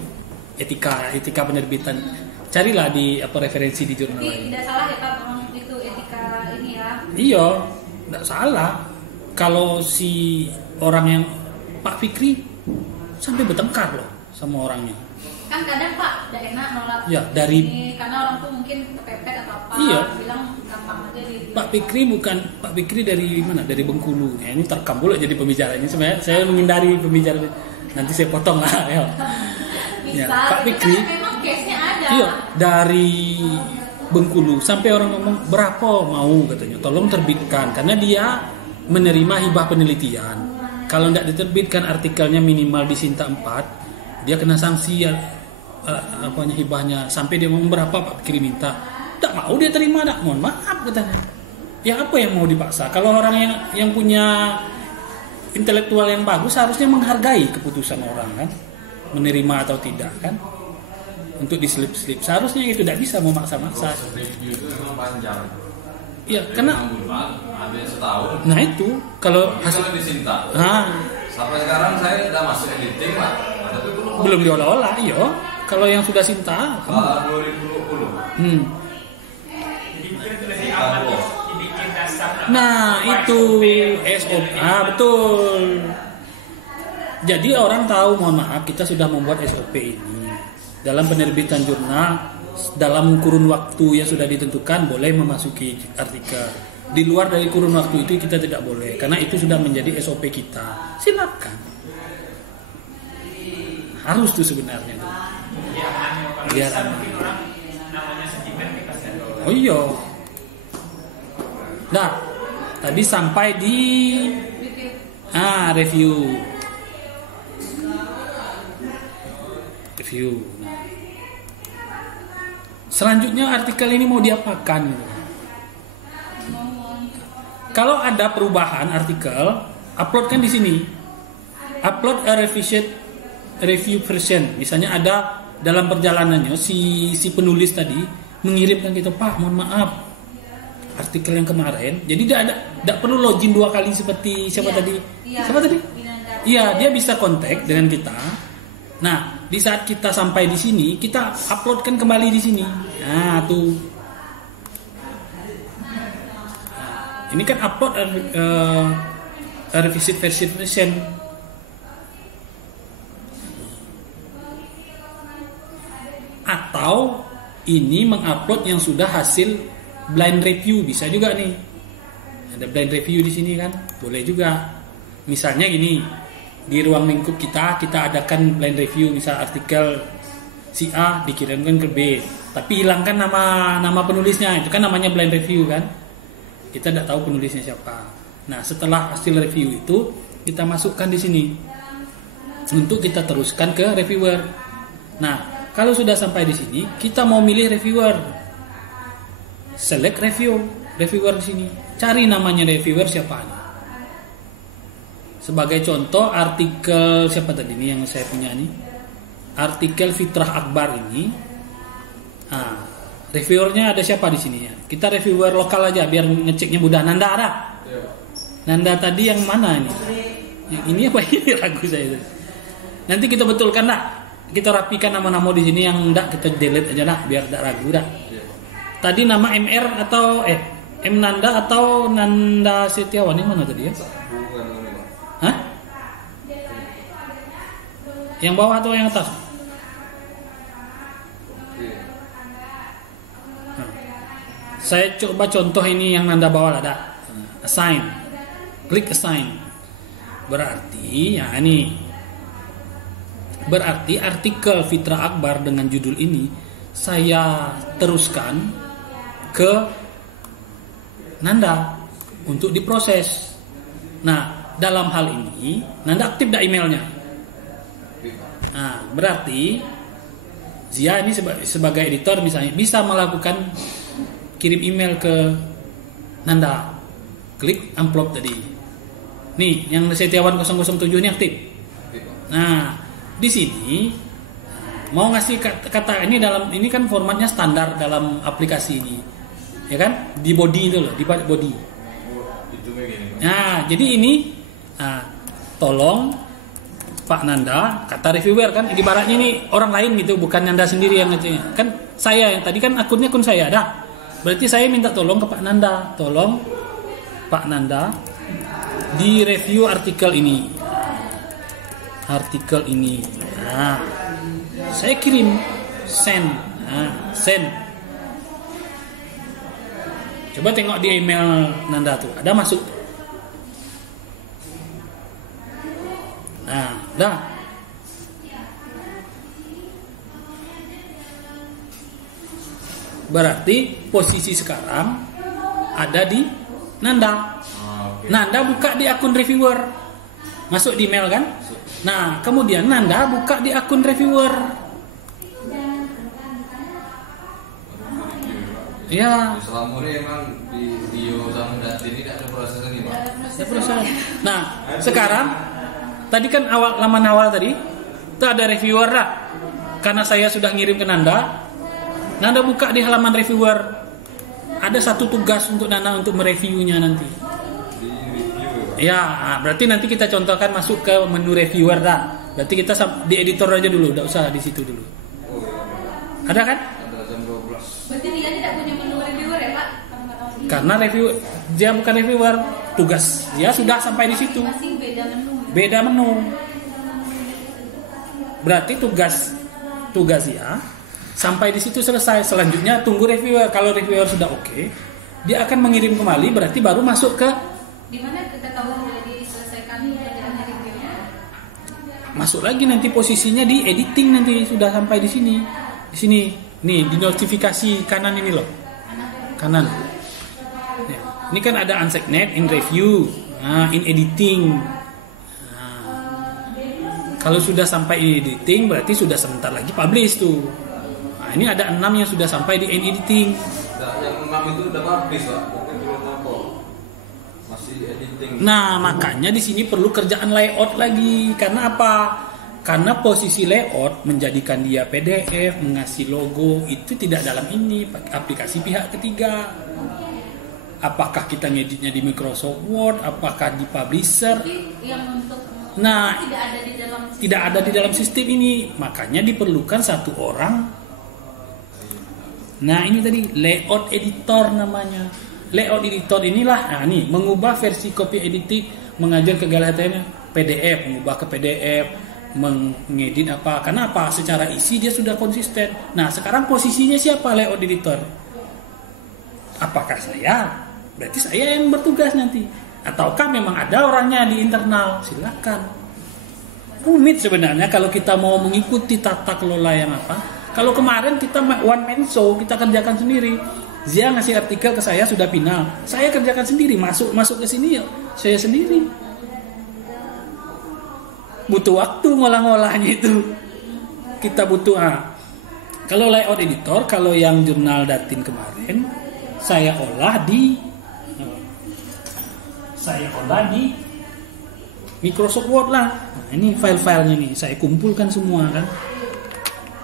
Etika penerbitan. Carilah di referensi di jurnal lain. Tidak salah ya Pak, itu etika ini ya? Iya, tidak salah. Kalau si orang yang Pak Fikri sampai bertengkar loh sama orangnya. Kan kadang Pak tidak enak nolak ya, dari ini, karena orang tuh mungkin kepepet atau apa, bilang gampang aja Pak Fikri dari mana? Dari Bengkulu. Ya, ini terekam pula jadi pembicara ini. Sebenarnya saya menghindari pembicara. Nanti saya potong lah. Ya. Bisa, Pak Fikri. Kan memang case-nya ada. Iya, dari Bengkulu sampai orang ngomong berapa mau katanya. Tolong terbitkan karena dia menerima hibah penelitian. Kalau tidak diterbitkan artikelnya minimal di Sinta 4, dia kena sanksi hibahnya. Sampai dia ngomong berapa Pak Fikri minta. Tak mau dia terima, tak, mohon maaf katanya. Ya apa yang mau dipaksa? Kalau orang yang punya intelektual yang bagus harusnya menghargai keputusan orang kan, menerima atau tidak kan, untuk diselip-selip. Seharusnya itu tidak bisa memaksa-maksa. Review itu memang panjang. Iya, karena ada yang setahun. Nah itu kalau hasil disinta. Nah, sampai sekarang saya sudah masuk editing lah. Ada belum diolah-olah, iya. Kalau yang sudah Sinta, 2020. Jadi mungkin itu lebih aman dibikin dasar. nah itu SOP, betul. Jadi orang tahu, mohon maaf, kita sudah membuat SOP ini dalam penerbitan jurnal dalam kurun waktu yang sudah ditentukan boleh memasuki artikel. Di luar dari kurun waktu itu kita tidak boleh, karena itu sudah menjadi SOP kita. Silakan. Harus tuh sebenarnya tuh. Biar Biar mungkin orang namanya sentimen kita Oh iya. Nah, tadi sampai di review. Nah. Selanjutnya artikel ini mau diapakan gitu. Kalau ada perubahan artikel, uploadkan di sini. Upload a revised review version. Misalnya ada dalam perjalanannya si penulis tadi mengirimkan kita, Pak, mohon maaf, artikel yang kemarin. Jadi tidak perlu login 2 kali seperti siapa tadi? Siapa tadi? Iya, dia bisa kontak dengan kita. Nah, di saat kita sampai di sini, kita uploadkan kembali di sini. Nah, tuh. Ini kan upload revisit version. Atau ini mengupload yang sudah hasil blind review, bisa juga nih. Ada blind review di sini kan, boleh juga. Misalnya gini, di ruang lingkup kita adakan blind review, misal artikel si A dikirimkan ke B, tapi hilangkan nama penulisnya, itu kan namanya blind review kan. Kita tidak tahu penulisnya siapa. Nah, setelah hasil review itu kita masukkan di sini untuk kita teruskan ke reviewer. Nah, kalau sudah sampai di sini, kita mau milih reviewer. Select reviewer di sini. Cari namanya reviewer siapa nih. Sebagai contoh artikel siapa tadi ini yang saya punya nih? Artikel Fitrah Akbar ini. Reviewernya ada siapa di sini ya? Kita reviewer lokal aja biar ngeceknya mudah. Nanda ada? Nanda tadi yang mana ini? Yang ini apa ini ragu saya itu. Nanti kita betulkan dah. Kita rapikan nama-nama di sini yang enggak kita delete aja dah biar tidak ragu dah. Tadi nama MR atau M Nanda atau Nanda Setiawan yang mana tadi ya? Hah? Yang bawah atau yang atas? Saya coba contoh ini yang Nanda bawah ada. Assign. Klik assign. Berarti ya ini. Berarti artikel Fitrah Akbar dengan judul ini saya teruskan ke Nanda untuk diproses. Nah, dalam hal ini Nanda aktif dah emailnya. Nah, berarti Zia ini sebagai editor misalnya bisa melakukan kirim email ke Nanda. Klik amplop tadi. Nih, yang Setiawan 007 ini aktif. Nah, di sini mau ngasih kata ini kan formatnya standar dalam aplikasi ini. Ya kan? Di body itu loh, di body. Nah, jadi ini tolong Pak Nanda, kata reviewer kan ibaratnya ini orang lain gitu, bukan Nanda sendiri yang ngeceknya. Kan saya yang tadi kan akun saya ada. Berarti saya minta tolong ke Pak Nanda, tolong Pak Nanda di review artikel ini. Nah, saya kirim send. Send. Coba tengok di email Nanda tuh, ada masuk. Nah, dah. Berarti posisi sekarang ada di Nanda. Nanda buka di akun reviewer. Masuk di email kan? Nah, kemudian Nanda buka di akun reviewer. Ya. Selama ini emang di video sama data ini ada proses ini, Pak. Ada proses. Nah, sekarang tadi kan laman awal tadi itu ada reviewer lah. Karena saya sudah ngirim ke Nanda. Nanda buka di halaman reviewer. Ada satu tugas untuk Nanda untuk mereviewnya nanti. Di review, Pak. Ya, berarti nanti kita contohkan masuk ke menu reviewer dah. Berarti kita di editor aja dulu, enggak usah di situ dulu. Ada kan? Ada jam 12. Berarti dia tidak punya menu reviewer ya Pak? Karena dia bukan reviewer, tugas dia sudah sampai di situ. Masing beda menu. Beda menu. Berarti tugas ya sampai di situ selesai. Selanjutnya tunggu reviewer. Kalau reviewer sudah oke, dia akan mengirim kembali. Berarti baru masuk ke Di mana kita tahu sudah diselesaikan kerjaannya reviewnya? masuk lagi nanti posisinya di editing nanti sudah sampai di sini. Di sini. Nih di notifikasi kanan ini loh. Kanan. Ya. Ini kan ada unsigned, in review, in editing. Kalau sudah sampai in editing berarti sudah sebentar lagi publish tuh. Nah, ini ada 6 yang sudah sampai di in editing. Nah, yang 6 itu udah habis Pak. Mungkin belum apa. Masih editing. Nah, makanya di sini perlu kerjaan layout lagi. Karena apa? Karena posisi layout menjadikan dia PDF, mengasih logo itu tidak dalam ini aplikasi pihak ketiga. Apakah kita ngeditnya di Microsoft Word, apakah di Publisher? Tapi yang untuk Nah, tidak ada di dalam sistem ini. Makanya diperlukan satu orang. Nah, ini tadi layout editor namanya. Layout editor inilah nih mengubah versi copy editing, mengajar ke HTML, PDF, mengubah ke PDF, mengedit apa. Karena apa? Secara isi dia sudah konsisten. Nah, sekarang posisinya siapa layout editor? Apakah saya? Berarti saya yang bertugas nanti. Ataukah memang ada orangnya di internal? Silakan. Rumit sebenarnya kalau kita mau mengikuti tata kelola yang apa. Kalau kemarin kita one man show, kita kerjakan sendiri. Zia ngasih artikel ke saya sudah final. Saya kerjakan sendiri, masuk ke sini ya. Saya sendiri. Butuh waktu ngolah-ngolahnya itu. Kita butuh kalau layout editor, kalau yang jurnal Datin kemarin, saya olah di Microsoft Word lah. Nah, ini file-filenya nih, saya kumpulkan semua kan.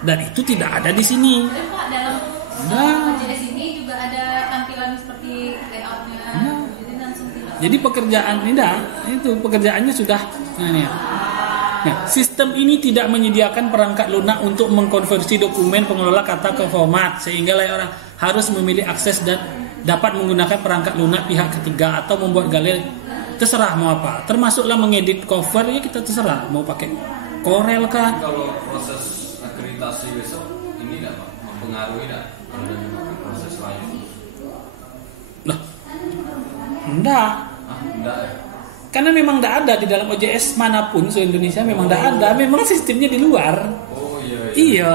Dan itu tidak ada di sini. Pak, dalam OJS ini juga ada tampilan seperti layoutnya. Jadi langsung Jadi pekerjaan pekerjaannya sudah ini ya. Nah, sistem ini tidak menyediakan perangkat lunak untuk mengkonversi dokumen pengelola kata ke format sehingga orang harus memilih akses dan dapat menggunakan perangkat lunak pihak ketiga atau membuat galeri. Terserah mau apa. Termasuklah mengedit cover ya kita terserah mau pakai Corel kah. Kalau proses akreditasi besok ini enggak Pak mempengaruhi enggak kalau ada proses lain? Lah. Enggak. Enggak ya. Karena memang tidak ada di dalam OJS manapun se-Indonesia memang tidak ada, memang sistemnya di luar. Oh iya. Iya.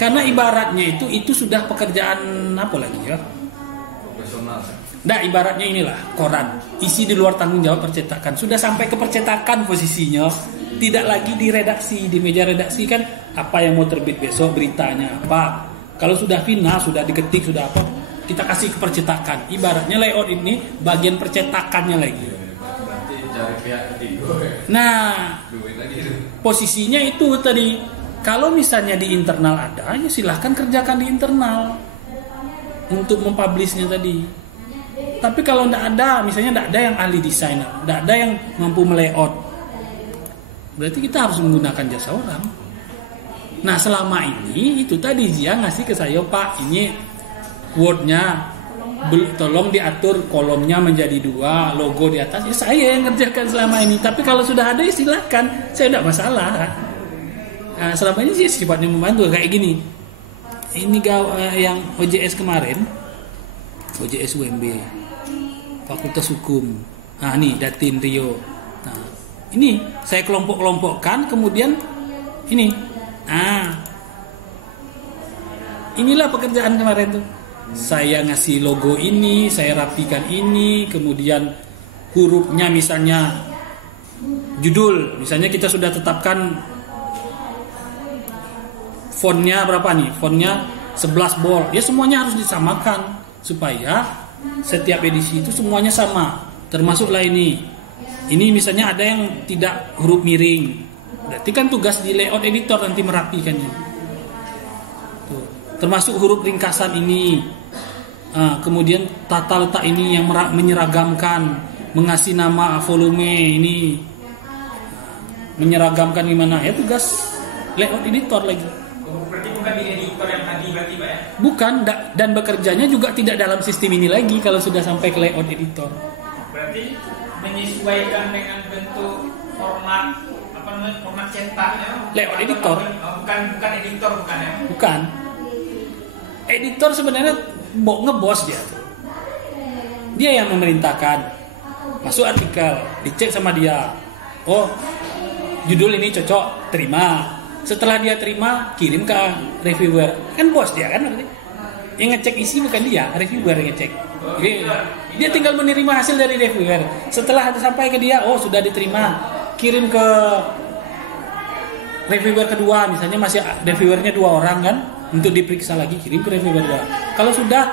Karena ibaratnya itu sudah pekerjaan apa lagi ya? Profesional. Nah, ibaratnya inilah koran, isi di luar tanggung jawab percetakan. Sudah sampai ke percetakan posisinya, tidak lagi di redaksi, di meja redaksi kan apa yang mau terbit besok beritanya apa. Kalau sudah final, sudah diketik, sudah apa, kita kasih ke percetakan. Ibaratnya layout ini bagian percetakannya lagi. Cari pihak ketiga. Nah, posisinya itu tadi. Kalau misalnya di internal ada, ya silahkan kerjakan di internal untuk mempublishnya tadi. Tapi kalau tidak ada, misalnya tidak ada yang ahli desain, tidak ada yang mampu melayout, berarti kita harus menggunakan jasa orang. Nah, selama ini itu tadi dia ngasih ke saya, Pak, ini Word-nya tolong diatur kolomnya menjadi 2, logo di atas. Ya saya yang kerjakan selama ini. Tapi kalau sudah ada ya silakan, saya tidak masalah. Nah, selama ini sih sifatnya membantu kayak gini. Ini yang OJS kemarin, OJS UMB, Fakultas Hukum. Nah, nih Datin Rio. Nah, ini saya kelompok-kelompokkan, kemudian ini. Nah, inilah pekerjaan kemarin tuh. Saya ngasih logo ini, saya rapikan ini, kemudian hurufnya misalnya judul, misalnya kita sudah tetapkan fontnya berapa nih, fontnya 11 bold, ya semuanya harus disamakan supaya setiap edisi itu semuanya sama, termasuklah ini misalnya ada yang tidak huruf miring, berarti kan tugas di layout editor nanti merapikannya. Tuh. Termasuk huruf ringkasan ini. Kemudian tata letak ini yang menyeragamkan, mengasih nama volume ini. menyeragamkan gimana ya tugas layout editor lagi. Berarti bukan di editor yang tadi berarti Pak ya? Bukan, dan bekerjanya juga tidak dalam sistem ini lagi kalau sudah sampai ke layout editor. Berarti menyesuaikan dengan bentuk format apa namanya, format cetaknya. Layout editor. Bukan editor bukan ya? Bukan. Editor sebenarnya ngebos dia. Dia yang memerintahkan. Masuk artikel, dicek sama dia. Oh, judul ini cocok, terima. Setelah dia terima, kirim ke reviewer. Kan bos dia kan berarti. Yang ngecek isi bukan dia, reviewer yang ngecek. Jadi, dia tinggal menerima hasil dari reviewer. Setelah sampai ke dia, oh sudah diterima, kirim ke reviewer kedua. Misalnya masih reviewernya 2 orang kan, untuk diperiksa lagi, kirim ke reviewer 2. Kalau sudah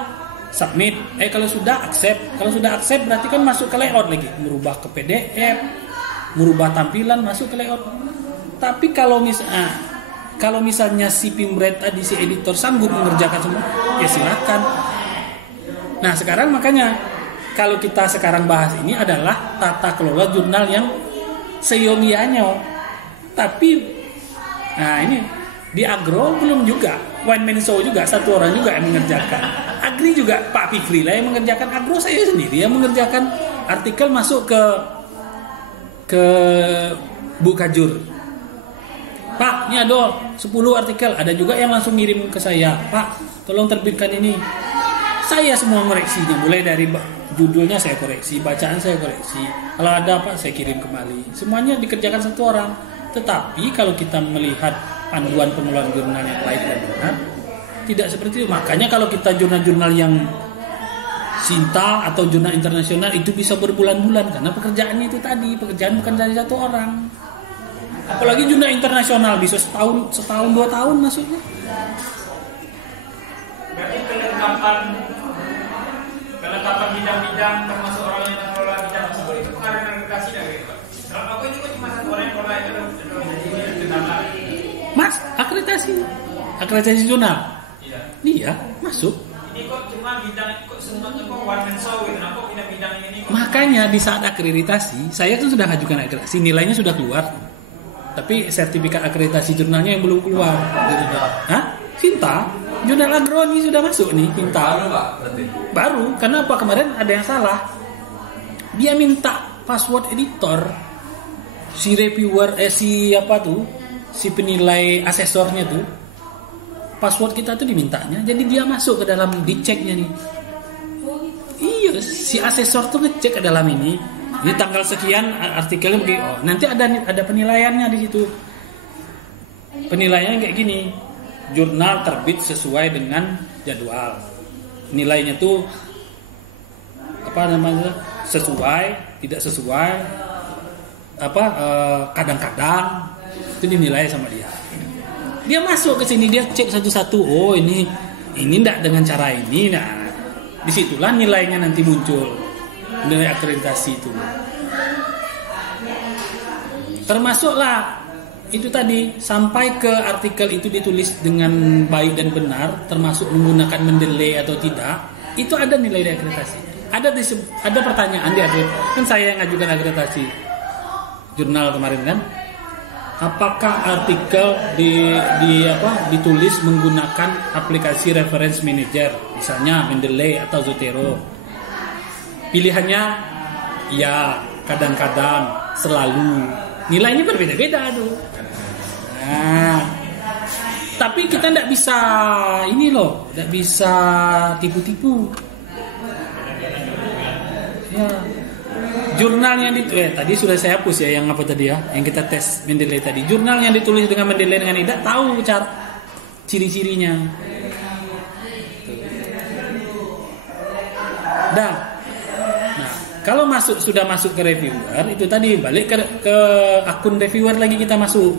submit, kalau sudah accept. Kalau sudah accept berarti kan masuk ke layout lagi, merubah ke PDF, merubah tampilan, masuk ke layout. Tapi kalau misalnya si Pimbret tadi, si editor sanggup mengerjakan semua, ya silakan. Nah sekarang makanya kalau kita sekarang bahas ini adalah tata kelola jurnal yang seyogianya. Tapi nah ini di Agro belum juga, one man show juga, 1 orang juga yang mengerjakan. Agri juga Pak Fikri lah yang mengerjakan. Agro saya sendiri yang mengerjakan artikel masuk ke Bukajur. Pak, ini ada 10 artikel. Ada juga yang langsung ngirim ke saya. Pak, tolong terbitkan ini. Saya semua koreksinya. Mulai dari judulnya saya koreksi, bacaan saya koreksi. Kalau ada apa, saya kirim kembali. Semuanya dikerjakan 1 orang. Tetapi kalau kita melihat panduan pengelolaan jurnal yang baik dan benar, tidak seperti itu. Makanya kalau kita jurnal-jurnal yang Sinta atau jurnal internasional itu bisa berbulan-bulan. Karena pekerjaannya itu tadi. Pekerjaan bukan dari 1 orang. Apalagi jurnal internasional bisa setahun 2 tahun masuknya. Berarti kelengkapan bidang-bidang termasuk orang yang mengelola bidang tersebut itu pengaruh akreditasi dari itu Pak. Kalau aku juga cuma 1 orang yang kelola itu udah kendala. Mas, akreditasi jurnal. Iya, masuk. Ini kok cuma bidang kok semuanya kok one man show gitu. Nah, kok bidang ini kok. Makanya di saat akreditasi, saya tuh sudah ajukan akreditasi, nilainya sudah keluar. Tapi sertifikat akreditasi jurnalnya yang belum keluar. Hah? Sinta? Jurnal Agro ini sudah masuk nih, Sinta. Baru Pak, berarti. Baru, karena apa? Kemarin ada yang salah. Dia minta password editor. Si reviewer, si penilai asesornya tuh. Password kita tuh dimintanya. Jadi dia masuk ke dalam, diceknya nih. Iya, si asesor tuh ngecek ke dalam ini. Ini tanggal sekian artikelnya begini. Oh, nanti ada penilaiannya di situ. Penilaiannya kayak gini. Jurnal terbit sesuai dengan jadwal. Nilainya tuh sesuai, tidak sesuai, kadang-kadang itu dinilai sama dia. Dia masuk ke sini, dia cek satu-satu. Oh, ini enggak dengan cara ini. Nah, disitulah nilainya nanti muncul. Nilai akreditasi itu. Termasuklah itu tadi, sampai ke artikel itu ditulis dengan baik dan benar, termasuk menggunakan mendelay atau tidak, itu ada nilai di akreditasi. Ada pertanyaan di akreditasi. Kan saya yang ngajukan akreditasi jurnal kemarin kan. Apakah artikel ditulis menggunakan aplikasi reference manager, misalnya Mendeley atau Zotero? Pilihannya ya, kadang-kadang, selalu. Nilainya berbeda-beda tuh. Nah, tapi kita tidak bisa tidak bisa tipu-tipu. Ya. Jurnal yang tadi sudah saya hapus ya, yang apa tadi ya, yang kita tes Mendeley tadi. Jurnal yang ditulis dengan Mendeley dengan tidak tahu cara ciri-cirinya. Nah, kalau sudah masuk ke reviewer, itu tadi balik ke akun reviewer lagi, kita masuk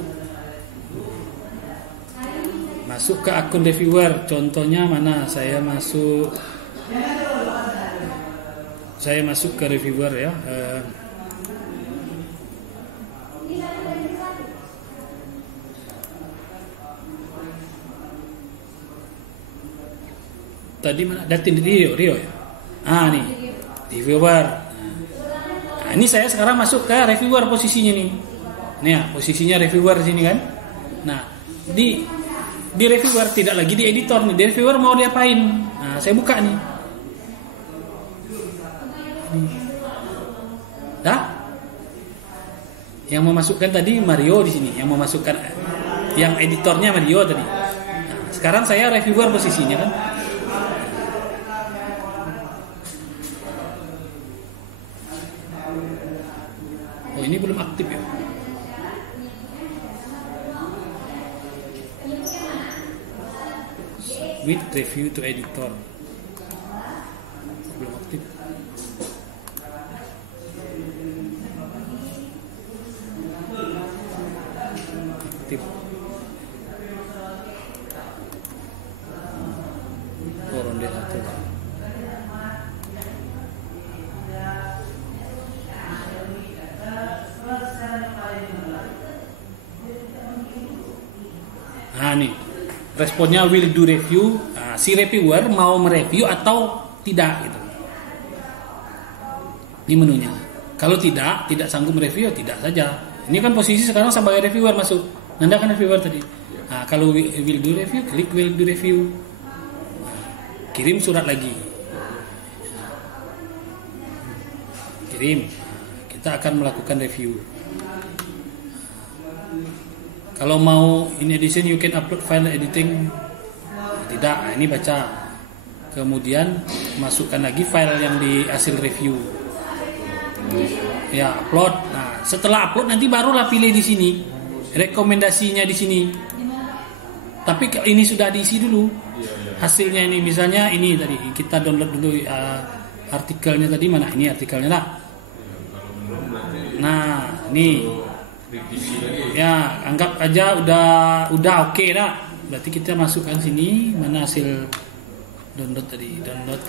ke akun reviewer. Contohnya mana? Saya masuk ke reviewer ya. Tadi mana? Datin Rio ya. Nih reviewer. Nah, ini saya sekarang masuk ke reviewer posisinya nih. Nih ya, posisinya reviewer di sini kan. Nah, di reviewer tidak lagi di editor nih. Di reviewer mau diapain? Nah, saya buka nih. Dah? Yang memasukkan tadi Mario di sini, yang memasukkan yang editornya Mario tadi. Nah, sekarang saya reviewer posisinya kan. Oh, ini belum aktif ya. With review to editor. Belum aktif. Aktif. Oh, ronde 1. Nah nih, responnya will do review. Nah, si reviewer mau mereview atau tidak gitu. Ini menunya. Kalau tidak sanggup mereview, tidak saja. Ini kan posisi sekarang sebagai reviewer masuk. Anda kan reviewer tadi. Nah, kalau will do review, klik will do review. Nah, kirim surat lagi. Kirim. Kita akan melakukan review. Kalau mau in addition you can upload file editing. Tidak, nah, ini baca. Kemudian masukkan lagi file yang di hasil review. Ya, upload. Nah, setelah upload nanti barulah pilih di sini. Rekomendasinya di sini. Tapi ini sudah diisi dulu. Hasilnya ini misalnya ini tadi kita download dulu artikelnya tadi mana? Ini artikelnya lah. Nah, nih. Ya, anggap aja udah oke dah. Berarti kita masukkan sini mana hasil download tadi. Download.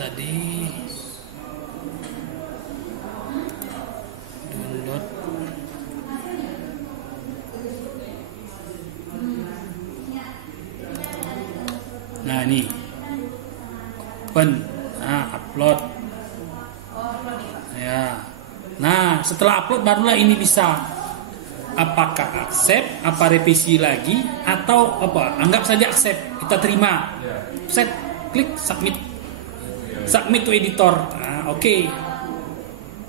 Nah, ini. Open. Nah, upload. Ya. Nah, setelah upload barulah ini bisa. Apakah accept, apa revisi lagi, atau apa? Anggap saja accept, kita terima. Set, klik submit. Submit to editor. Nah, oke.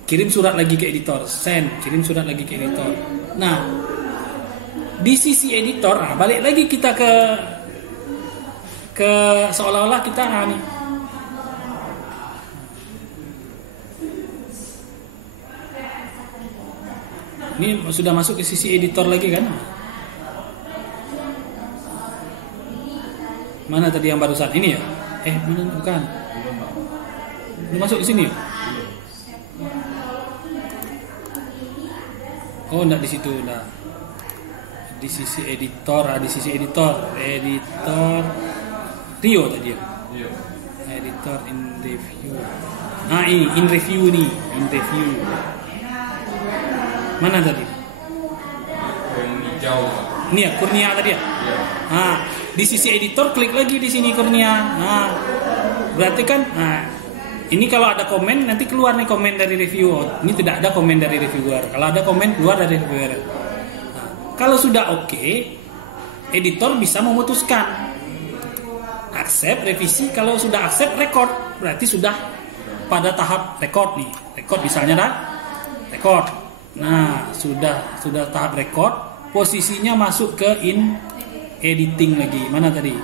Kirim surat lagi ke editor. Send, kirim surat lagi ke editor. Nah, di sisi editor, balik lagi kita ke seolah-olah kita nih. Ini sudah masuk ke sisi editor lagi kan? Mana tadi yang barusan ini ya? Mana bukan? Belum masuk ke sini ya? Oh, enggak di situ, enggak. Di sisi editor, editor Rio tadi ya. Editor in review. Nah, ini in review nih, in review. Mana tadi? Yang hijau. Ini ya, Kurnia tadi ya? Nah, di sisi editor klik lagi di sini Kurnia. Nah, berarti kan, nah, ini kalau ada komen nanti keluar nih komen dari review. Ini tidak ada komen dari reviewer. Kalau ada komen keluar dari reviewer. Nah, kalau sudah oke, editor bisa memutuskan accept, revisi. Kalau sudah accept, record. Berarti sudah pada tahap record nih. Record misalnya dah, record. Nah, sudah tahap record, posisinya masuk ke in editing lagi. Mana tadi?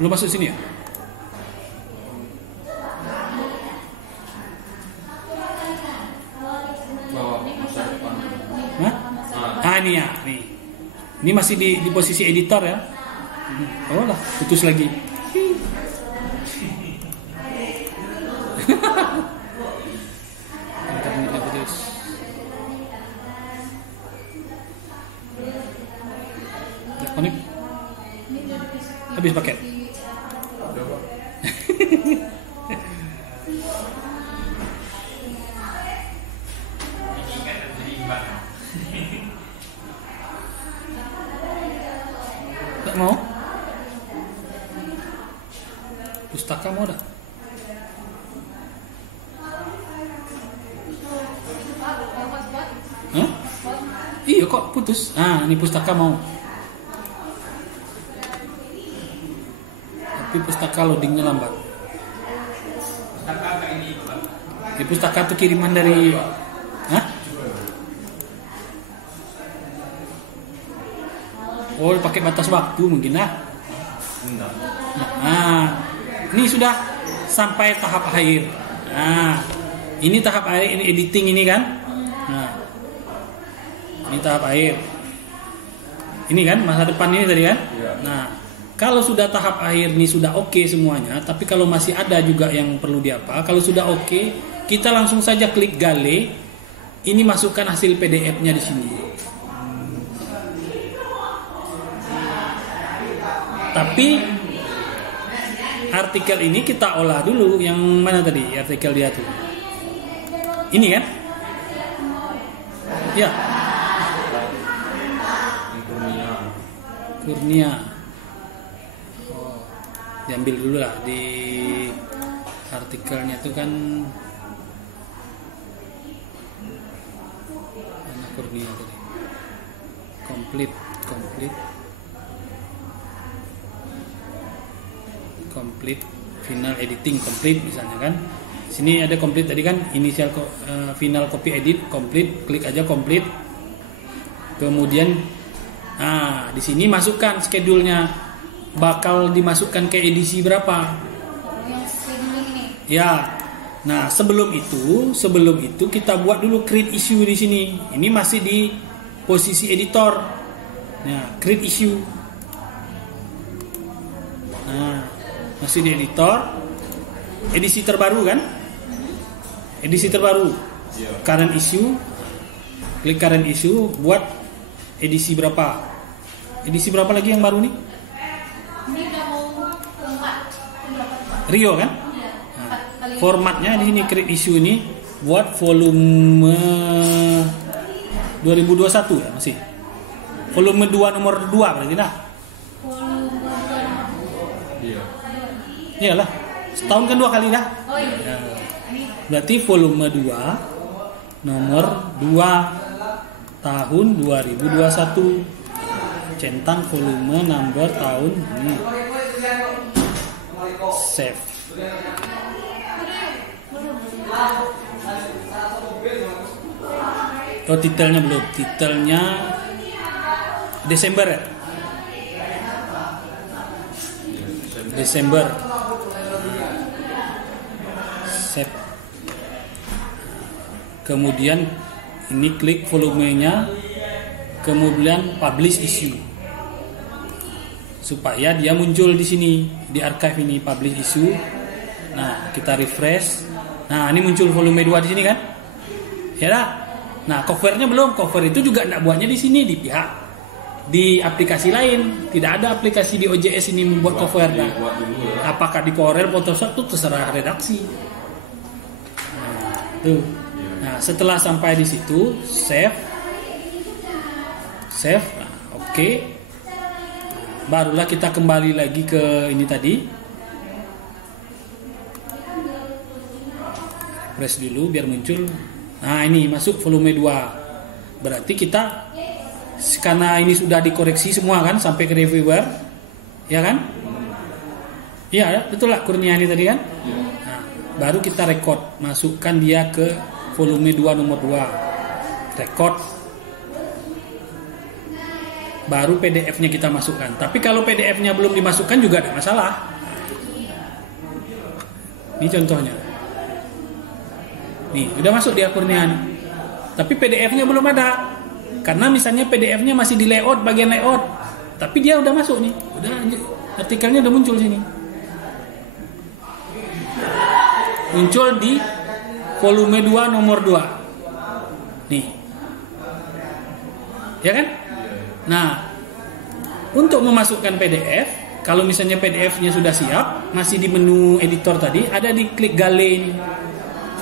Belum masuk sini ya? Hah? Ah, ini ya, nih. Ini masih di posisi editor ya. Oh lah, putus lagi. Internetnya putus. Udah connect? Habis paket? Tak mau? Pustaka mau dah? Iya kok putus. Ah, ini pustaka mau. Tapi pustaka loadingnya lambat. Pustaka agak ini Pak. Di pustaka itu kiriman dari. Hah? Oh, pakai batas waktu mungkin lah. Enggak. Nah, ini sudah sampai tahap akhir. Nah, ini tahap akhir, ini editing ini kan. Nah, ini tahap akhir. Ini kan masa depan ini tadi kan. Iya. Nah, kalau sudah tahap akhir ini sudah oke semuanya, tapi kalau masih ada juga yang perlu diapa. Kalau sudah oke, kita langsung saja klik Gale. Ini masukkan hasil PDF-nya di sini. Tapi artikel ini kita olah dulu. Yang mana tadi artikel dia tuh? Ini kan? Ya. Kurnia. Oh, diambil dulu lah di artikelnya tuh kan. Mana Kurnia tadi? Complete. Final editing complete misalnya kan. Sini ada complete tadi kan, initial final copy edit complete, klik aja complete. Kemudian di sini masukkan schedule-nya, bakal dimasukkan ke edisi berapa. Yang scheduling ini. Ya. Nah, sebelum itu kita buat dulu create issue di sini. Ini masih di posisi editor. Nah, create issue. Nah, masih di editor. Edisi terbaru kan? Edisi terbaru. Current issue. Klik current issue, buat edisi berapa? Edisi berapa lagi yang baru nih? Ini udah mau keempat. Rio kan? Iya. Nah, formatnya di sini create issue ini buat volume 2021 ya masih. Volume 2 nomor 2 berarti nah. Iya. Iyalah. Setahun kan 2 kali dah. Oh iya. Ya. Ini Berarti volume 2 nomor 2 tahun 2021. Centang volume number tahun ini. Save. Oh, titelnya belum. Titelnya Desember ya? Desember. Save. Kemudian ini klik volumenya, kemudian publish issue. Supaya dia muncul di sini, di archive ini publish issue. Nah, kita refresh. Nah, ini muncul volume 2 di sini kan? Ya dah. Nah, covernya belum. Cover itu juga enggak buatnya di sini, di aplikasi lain. Tidak ada aplikasi di OJS ini membuat cover. Nah, apakah di Corel, Photoshop itu terserah redaksi. Nah, tuh. Nah, setelah sampai di situ, save. Nah, oke. Barulah kita kembali lagi ke ini tadi. Press dulu biar muncul. Nah, ini masuk volume 2. Berarti kita, karena ini sudah dikoreksi semua kan sampai ke reviewer, ya kan? Iya, betul lah Kurnia ini tadi kan? Nah, baru kita record, masukkan dia ke volume 2 nomor 2. Record. Baru PDF-nya kita masukkan. Tapi kalau PDF-nya belum dimasukkan juga ada masalah. Ini contohnya. Nih, udah masuk di Kurnia nih. Tapi PDF-nya belum ada. Karena misalnya PDF-nya masih di layout, bagian layout. Tapi dia udah masuk nih. Udah artikelnya udah muncul sini. Muncul di volume 2 nomor 2. Nih. Ya kan? Nah, untuk memasukkan PDF, kalau misalnya PDF-nya sudah siap, masih di menu editor tadi, ada di klik Gale ini.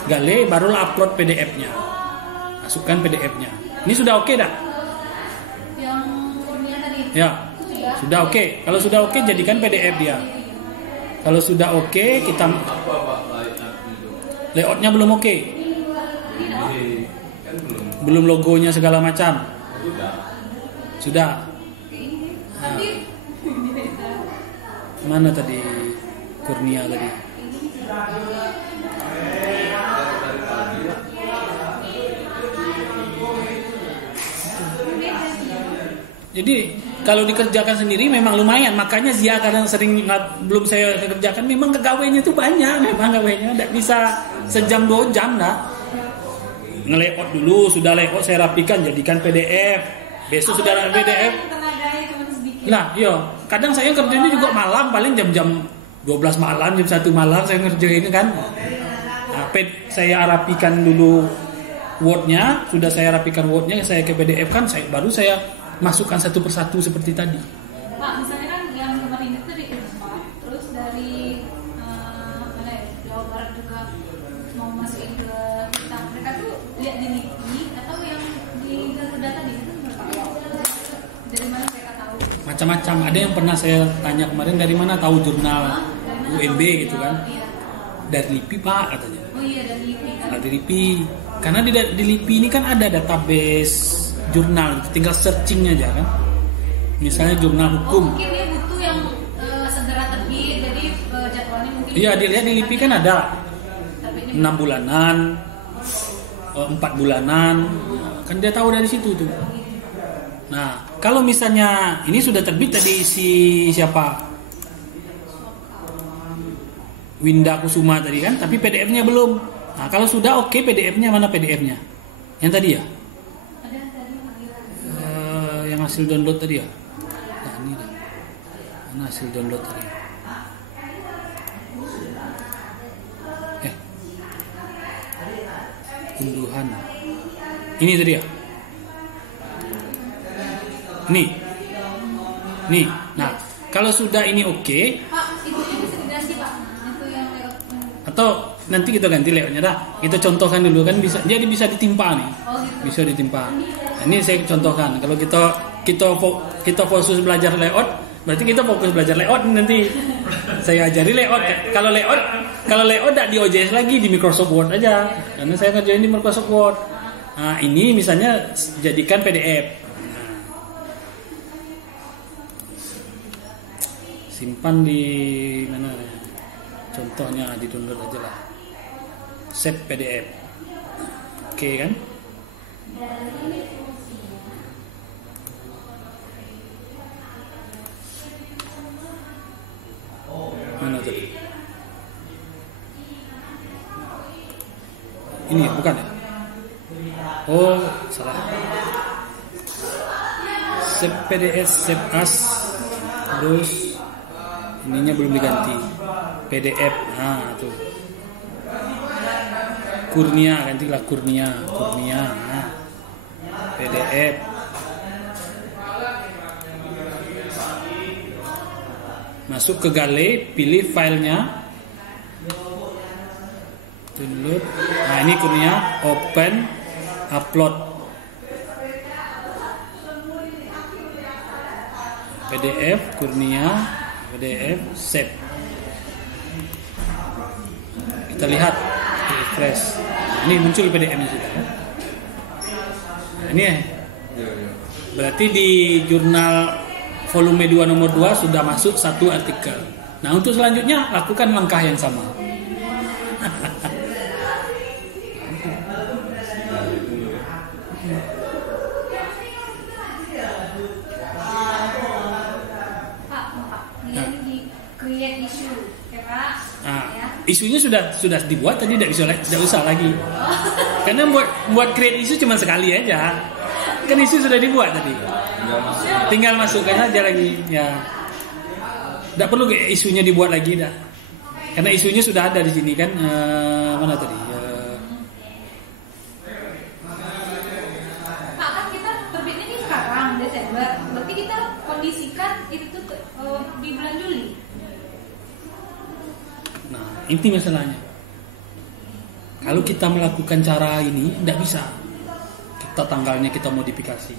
Gale, barulah upload PDF-nya. Masukkan PDF-nya. Ini sudah oke dah? yang Kurnia tadi. Ya, sudah oke. Kalau sudah oke, jadikan PDF dia. Kalau sudah oke, kita layoutnya belum oke. Kan belum. Belum logonya segala macam. Sudah. Tapi Mana tadi Kurnia tadi? Jadi kalau dikerjakan sendiri memang lumayan, makanya Zia kadang sering belum saya kerjakan. Memang kegawainya itu banyak, memang kegawainya tidak bisa sejam 2 jam dah. Nge-layout dulu, sudah layout saya rapikan jadikan PDF. Besok sudah ada PDF. tenaganya cuma sedikit. Nah, iya, kadang saya kerjanya juga malam, paling jam-jam 12 malam, jam 1 malam saya ngerjain kan. Nah, saya rapikan dulu Word-nya, sudah saya rapikan Word-nya, saya ke PDF kan, baru saya masukkan satu persatu seperti tadi. Pak, misalnya kan yang kemarin itu di Unpad, terus dari mana ya, Jawa Barat juga mau masukin ke kita. Mereka tuh lihat di LIPI atau yang di Garuda tadi itu dari mana mereka tahu? Macam-macam. Ada yang pernah saya tanya kemarin, dari mana tahu jurnal UMB gitu kan? Iya. Dari LIPI Pak katanya. Oh iya, dari LIPI kan. Dari LIPI. Karena di LIPI ini kan ada database jurnal, tinggal searching aja kan. Misalnya jurnal Oh, hukum. mungkin dia butuh yang segera terbit, jadi jadwalnya mungkin. Iya, dilihat di LIPI kan ada Tapi ini 6 bulanan, 4 bulanan, kan dia tahu dari situ tuh. Nah, kalau misalnya ini sudah terbit tadi si siapa? Winda Kusuma tadi kan, tapi PDF-nya belum. Nah, kalau sudah oke, PDF-nya mana PDF-nya? Yang tadi ya? ada tadi Yang hasil download tadi ya? Nah, ini dah. Mana hasil download tadi? Unduhan. Ini tadi ya? Nih. Nah, kalau sudah ini oke, Pak, itu bisa dikasih Pak. Itu yang lewat. atau nanti kita ganti layoutnya dah. Kita contohkan dulu kan bisa. Jadi bisa ditimpa nih. Oh gitu. Bisa ditimpa. Nah, ini saya contohkan. Kalau kita fokus belajar layout, berarti kita fokus belajar layout nanti. Saya ajari layout. Kalau layout tidak di OJS lagi, di Microsoft Word aja. Karena saya ngerjain di Microsoft Word. Nah, ini misalnya jadikan PDF. Simpan di mana? Contohnya di download aja lah. Save PDF. Oke kan? Mana tadi? Ini bukan ya? Oh, salah. Save PDF, save as. Terus ininya belum diganti. PDF. Nah, tuh. Kurnia, gantilah Kurnia. Nah. PDF. Masuk ke Gale, pilih filenya. Download. Nah, ini Kurnia, open, upload. PDF, Kurnia, PDF, save. Kita lihat, refresh. Ini muncul PDF-nya sudah. Nah, ini ya. Berarti di jurnal volume 2 nomor 2 sudah masuk 1 artikel. Nah, untuk selanjutnya lakukan langkah yang sama. Ini di create issue, ya Pak. Nah, Ya. isunya sudah dibuat tadi, tidak usah lagi. Karena buat create isu cuma sekali aja. Kan isu sudah dibuat tadi. Tinggal masukkan aja lagi ya. Tidak perlu isunya dibuat lagi dah. Karena isunya sudah ada di sini kan. Mana tadi? Pak, kan kita terbitnya ini sekarang Desember. Berarti kita kondisikan itu di bulan Juli. Nah, inti masalahnya. Kalau kita melakukan cara ini tidak bisa. Kita tanggalnya kita modifikasi.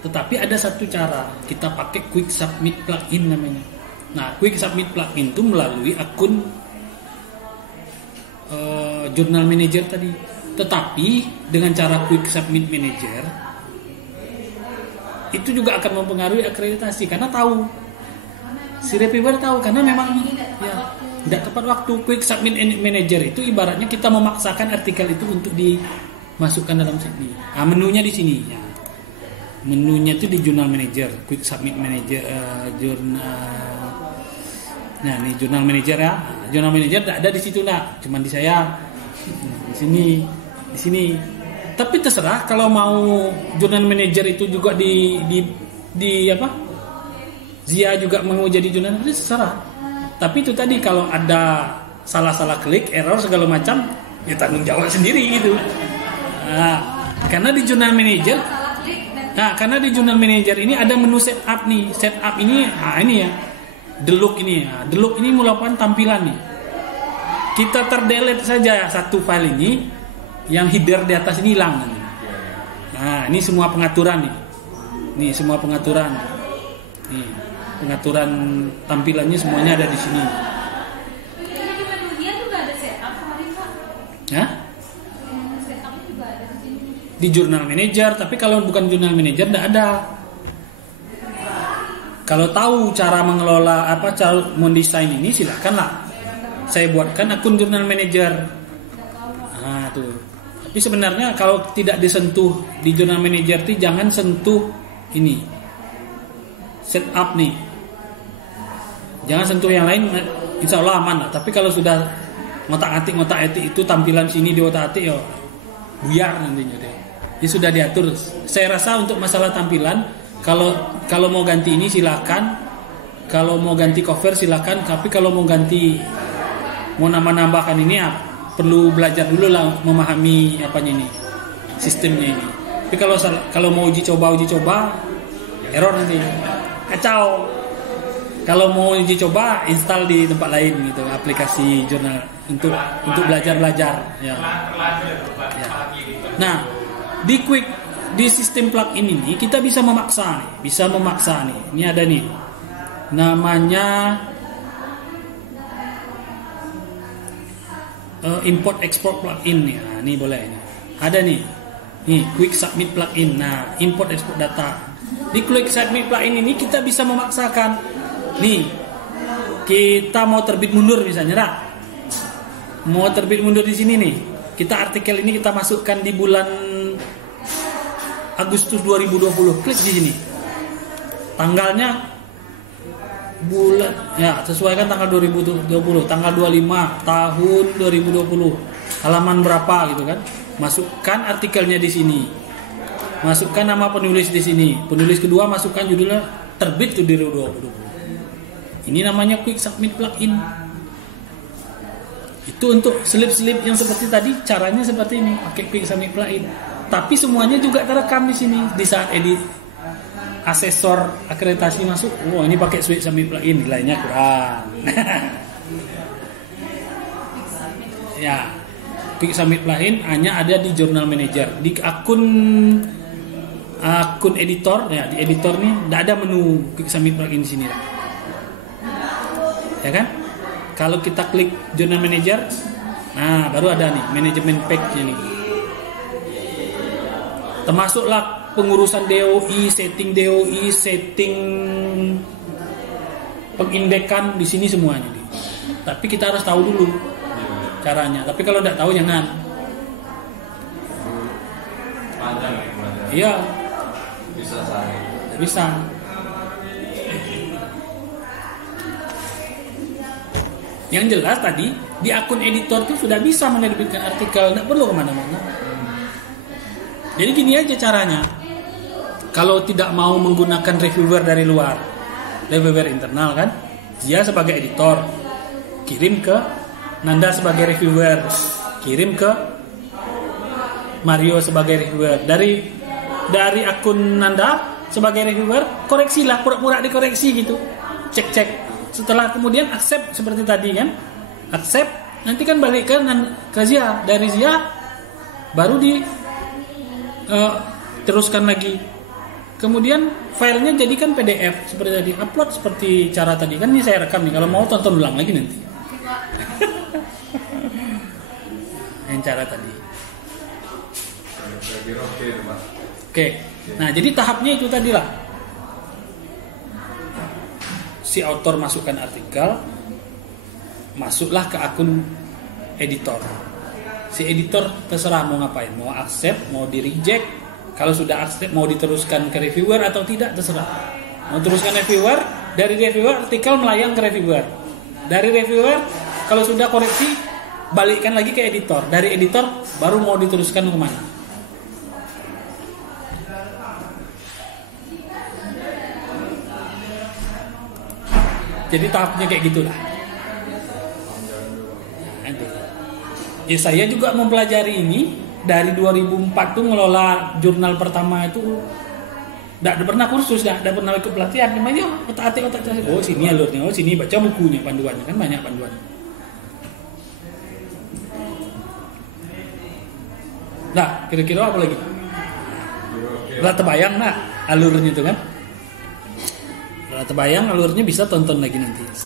Tetapi ada satu cara, kita pakai Quick Submit plugin namanya. Nah, Quick Submit plugin itu melalui akun Journal Manager tadi. Tetapi dengan cara Quick Submit Manager itu juga akan mempengaruhi akreditasi karena tahu si reviewer tahu karena memang ya tidak tepat waktu. Quick Submit Manager itu ibaratnya kita memaksakan artikel itu untuk dimasukkan dalam sini. Menunya di sini. Ya. Menunya itu di Journal Manager, Quick Submit Manager, nah ini Journal Manager ya. Journal Manager tidak ada di situ nak, cuman di saya di sini. Tapi terserah kalau mau Journal Manager itu juga di apa? Zia juga mau jadi Journal Manager terserah. Tapi itu tadi kalau ada salah klik, error segala macam, ya tanggung jawab sendiri gitu. Nah, karena di Journal Manager karena di Journal Manager ini ada menu setup nih. Setup ini, ini ya. The look ini. The look ini melakukan tampilan nih. Kita terdelete saja satu file ini, yang header di atas ini hilang. Nah, ini semua pengaturan nih. Nih semua pengaturan. Nih, pengaturan tampilannya semuanya ada di sini. Jadi menu dia juga ada setup kemarin Pak. Hah? Setupnya juga ada di sini. Di Journal Manager, tapi kalau bukan Journal Manager tidak ada. Kalau tahu cara mengelola cara mendesain ini silakanlah. Saya buatkan akun Journal Manager. Nah, tuh. Tapi sebenarnya kalau tidak disentuh di Journal Manager itu jangan sentuh ini. Setup nih. Jangan sentuh yang lain, insya Allah aman lah. Tapi kalau sudah ngotak-atik itu tampilan sini di otak-atik ya buyar nantinya deh. Ini sudah diatur. Saya rasa untuk masalah tampilan kalau mau ganti ini silakan. Kalau mau ganti cover silakan. Tapi kalau mau nambah-nambahkan ini ya perlu belajar dulu lah memahami apanya ini sistemnya ini. Tapi kalau mau uji coba error nanti kacau. Kalau mau uji coba install di tempat lain gitu aplikasi jurnal untuk belajar ya. Nah di sistem plugin ini kita bisa memaksa nih. Ini ada nih namanya import export plugin ya. Ini boleh ini. Ada nih Quick Submit plugin. Nah, import export data. Di Quick Submit plugin ini kita bisa memaksakan. Nih, kita mau terbit mundur misalnya, dah. Mau terbit mundur di sini nih. Kita artikel ini kita masukkan di bulan Agustus 2020. Klik di sini. Tanggalnya bulan ya sesuaikan tanggal 2020, tanggal 25 tahun 2020, halaman berapa gitu kan. Masukkan artikelnya di sini, masukkan nama penulis di sini, penulis kedua masukkan judulnya terbit tuh di 2020. Ini namanya Quick Submit plugin. Itu untuk slip-slip yang seperti tadi, caranya seperti ini pakai Quick Submit plugin. Tapi semuanya juga terekam di sini di saat edit. Asesor akreditasi masuk, ini pakai Quick Submit plugin, nilainya kurang. Ya, Quick Submit plugin hanya ada di Journal Manager. Di akun editor, ya di editor nih, tidak ada menu Quick Submit plugin di sini. Ya kan? Kalau kita klik Journal Manager, nah baru ada nih manajemen pack-nya nih. Termasuklah pengurusan DOI, setting pengindekan di sini semuanya. Tapi kita harus tahu dulu caranya. Tapi kalau tidak tahu jangan. Iya. Bisa. Yang jelas tadi di akun editor itu sudah bisa menerbitkan artikel, tidak perlu kemana-mana. Jadi gini aja caranya. Kalau tidak mau menggunakan reviewer dari luar, reviewer internal kan, dia sebagai editor, kirim ke Nanda sebagai reviewer, kirim ke Mario sebagai reviewer. Dari akun Nanda sebagai reviewer, koreksilah, pura-pura dikoreksi gitu, cek. Setelah kemudian accept seperti tadi kan, accept, nanti kan balik ke Zia, dari Zia baru teruskan lagi. Kemudian filenya jadikan PDF seperti tadi, upload seperti cara tadi kan. Ini saya rekam nih, kalau mau tonton ulang lagi nanti. Yang cara tadi. Oke. Nah, jadi tahapnya itu tadi lah. si author masukkan artikel, masuklah ke akun editor. Si editor terserah mau ngapain, mau accept, mau di reject. Kalau sudah accept, mau diteruskan ke reviewer atau tidak, terserah. Mau teruskan reviewer, dari reviewer artikel melayang ke reviewer. Dari reviewer, kalau sudah koreksi, balikkan lagi ke editor. Dari editor baru mau diteruskan kemana. Jadi tahapnya kayak gitulah. Ya saya juga mempelajari ini dari 2004 tuh ngelola jurnal pertama itu tidak pernah kursus, tidak pernah ikut pelatihan. Namanya otak-atik. Oh sini alurnya, oh sini baca bukunya, panduannya kan banyak panduannya. Nah kira-kira apa lagi? Udah terbayang nah alurnya itu kan? Udah terbayang alurnya bisa tonton lagi nanti.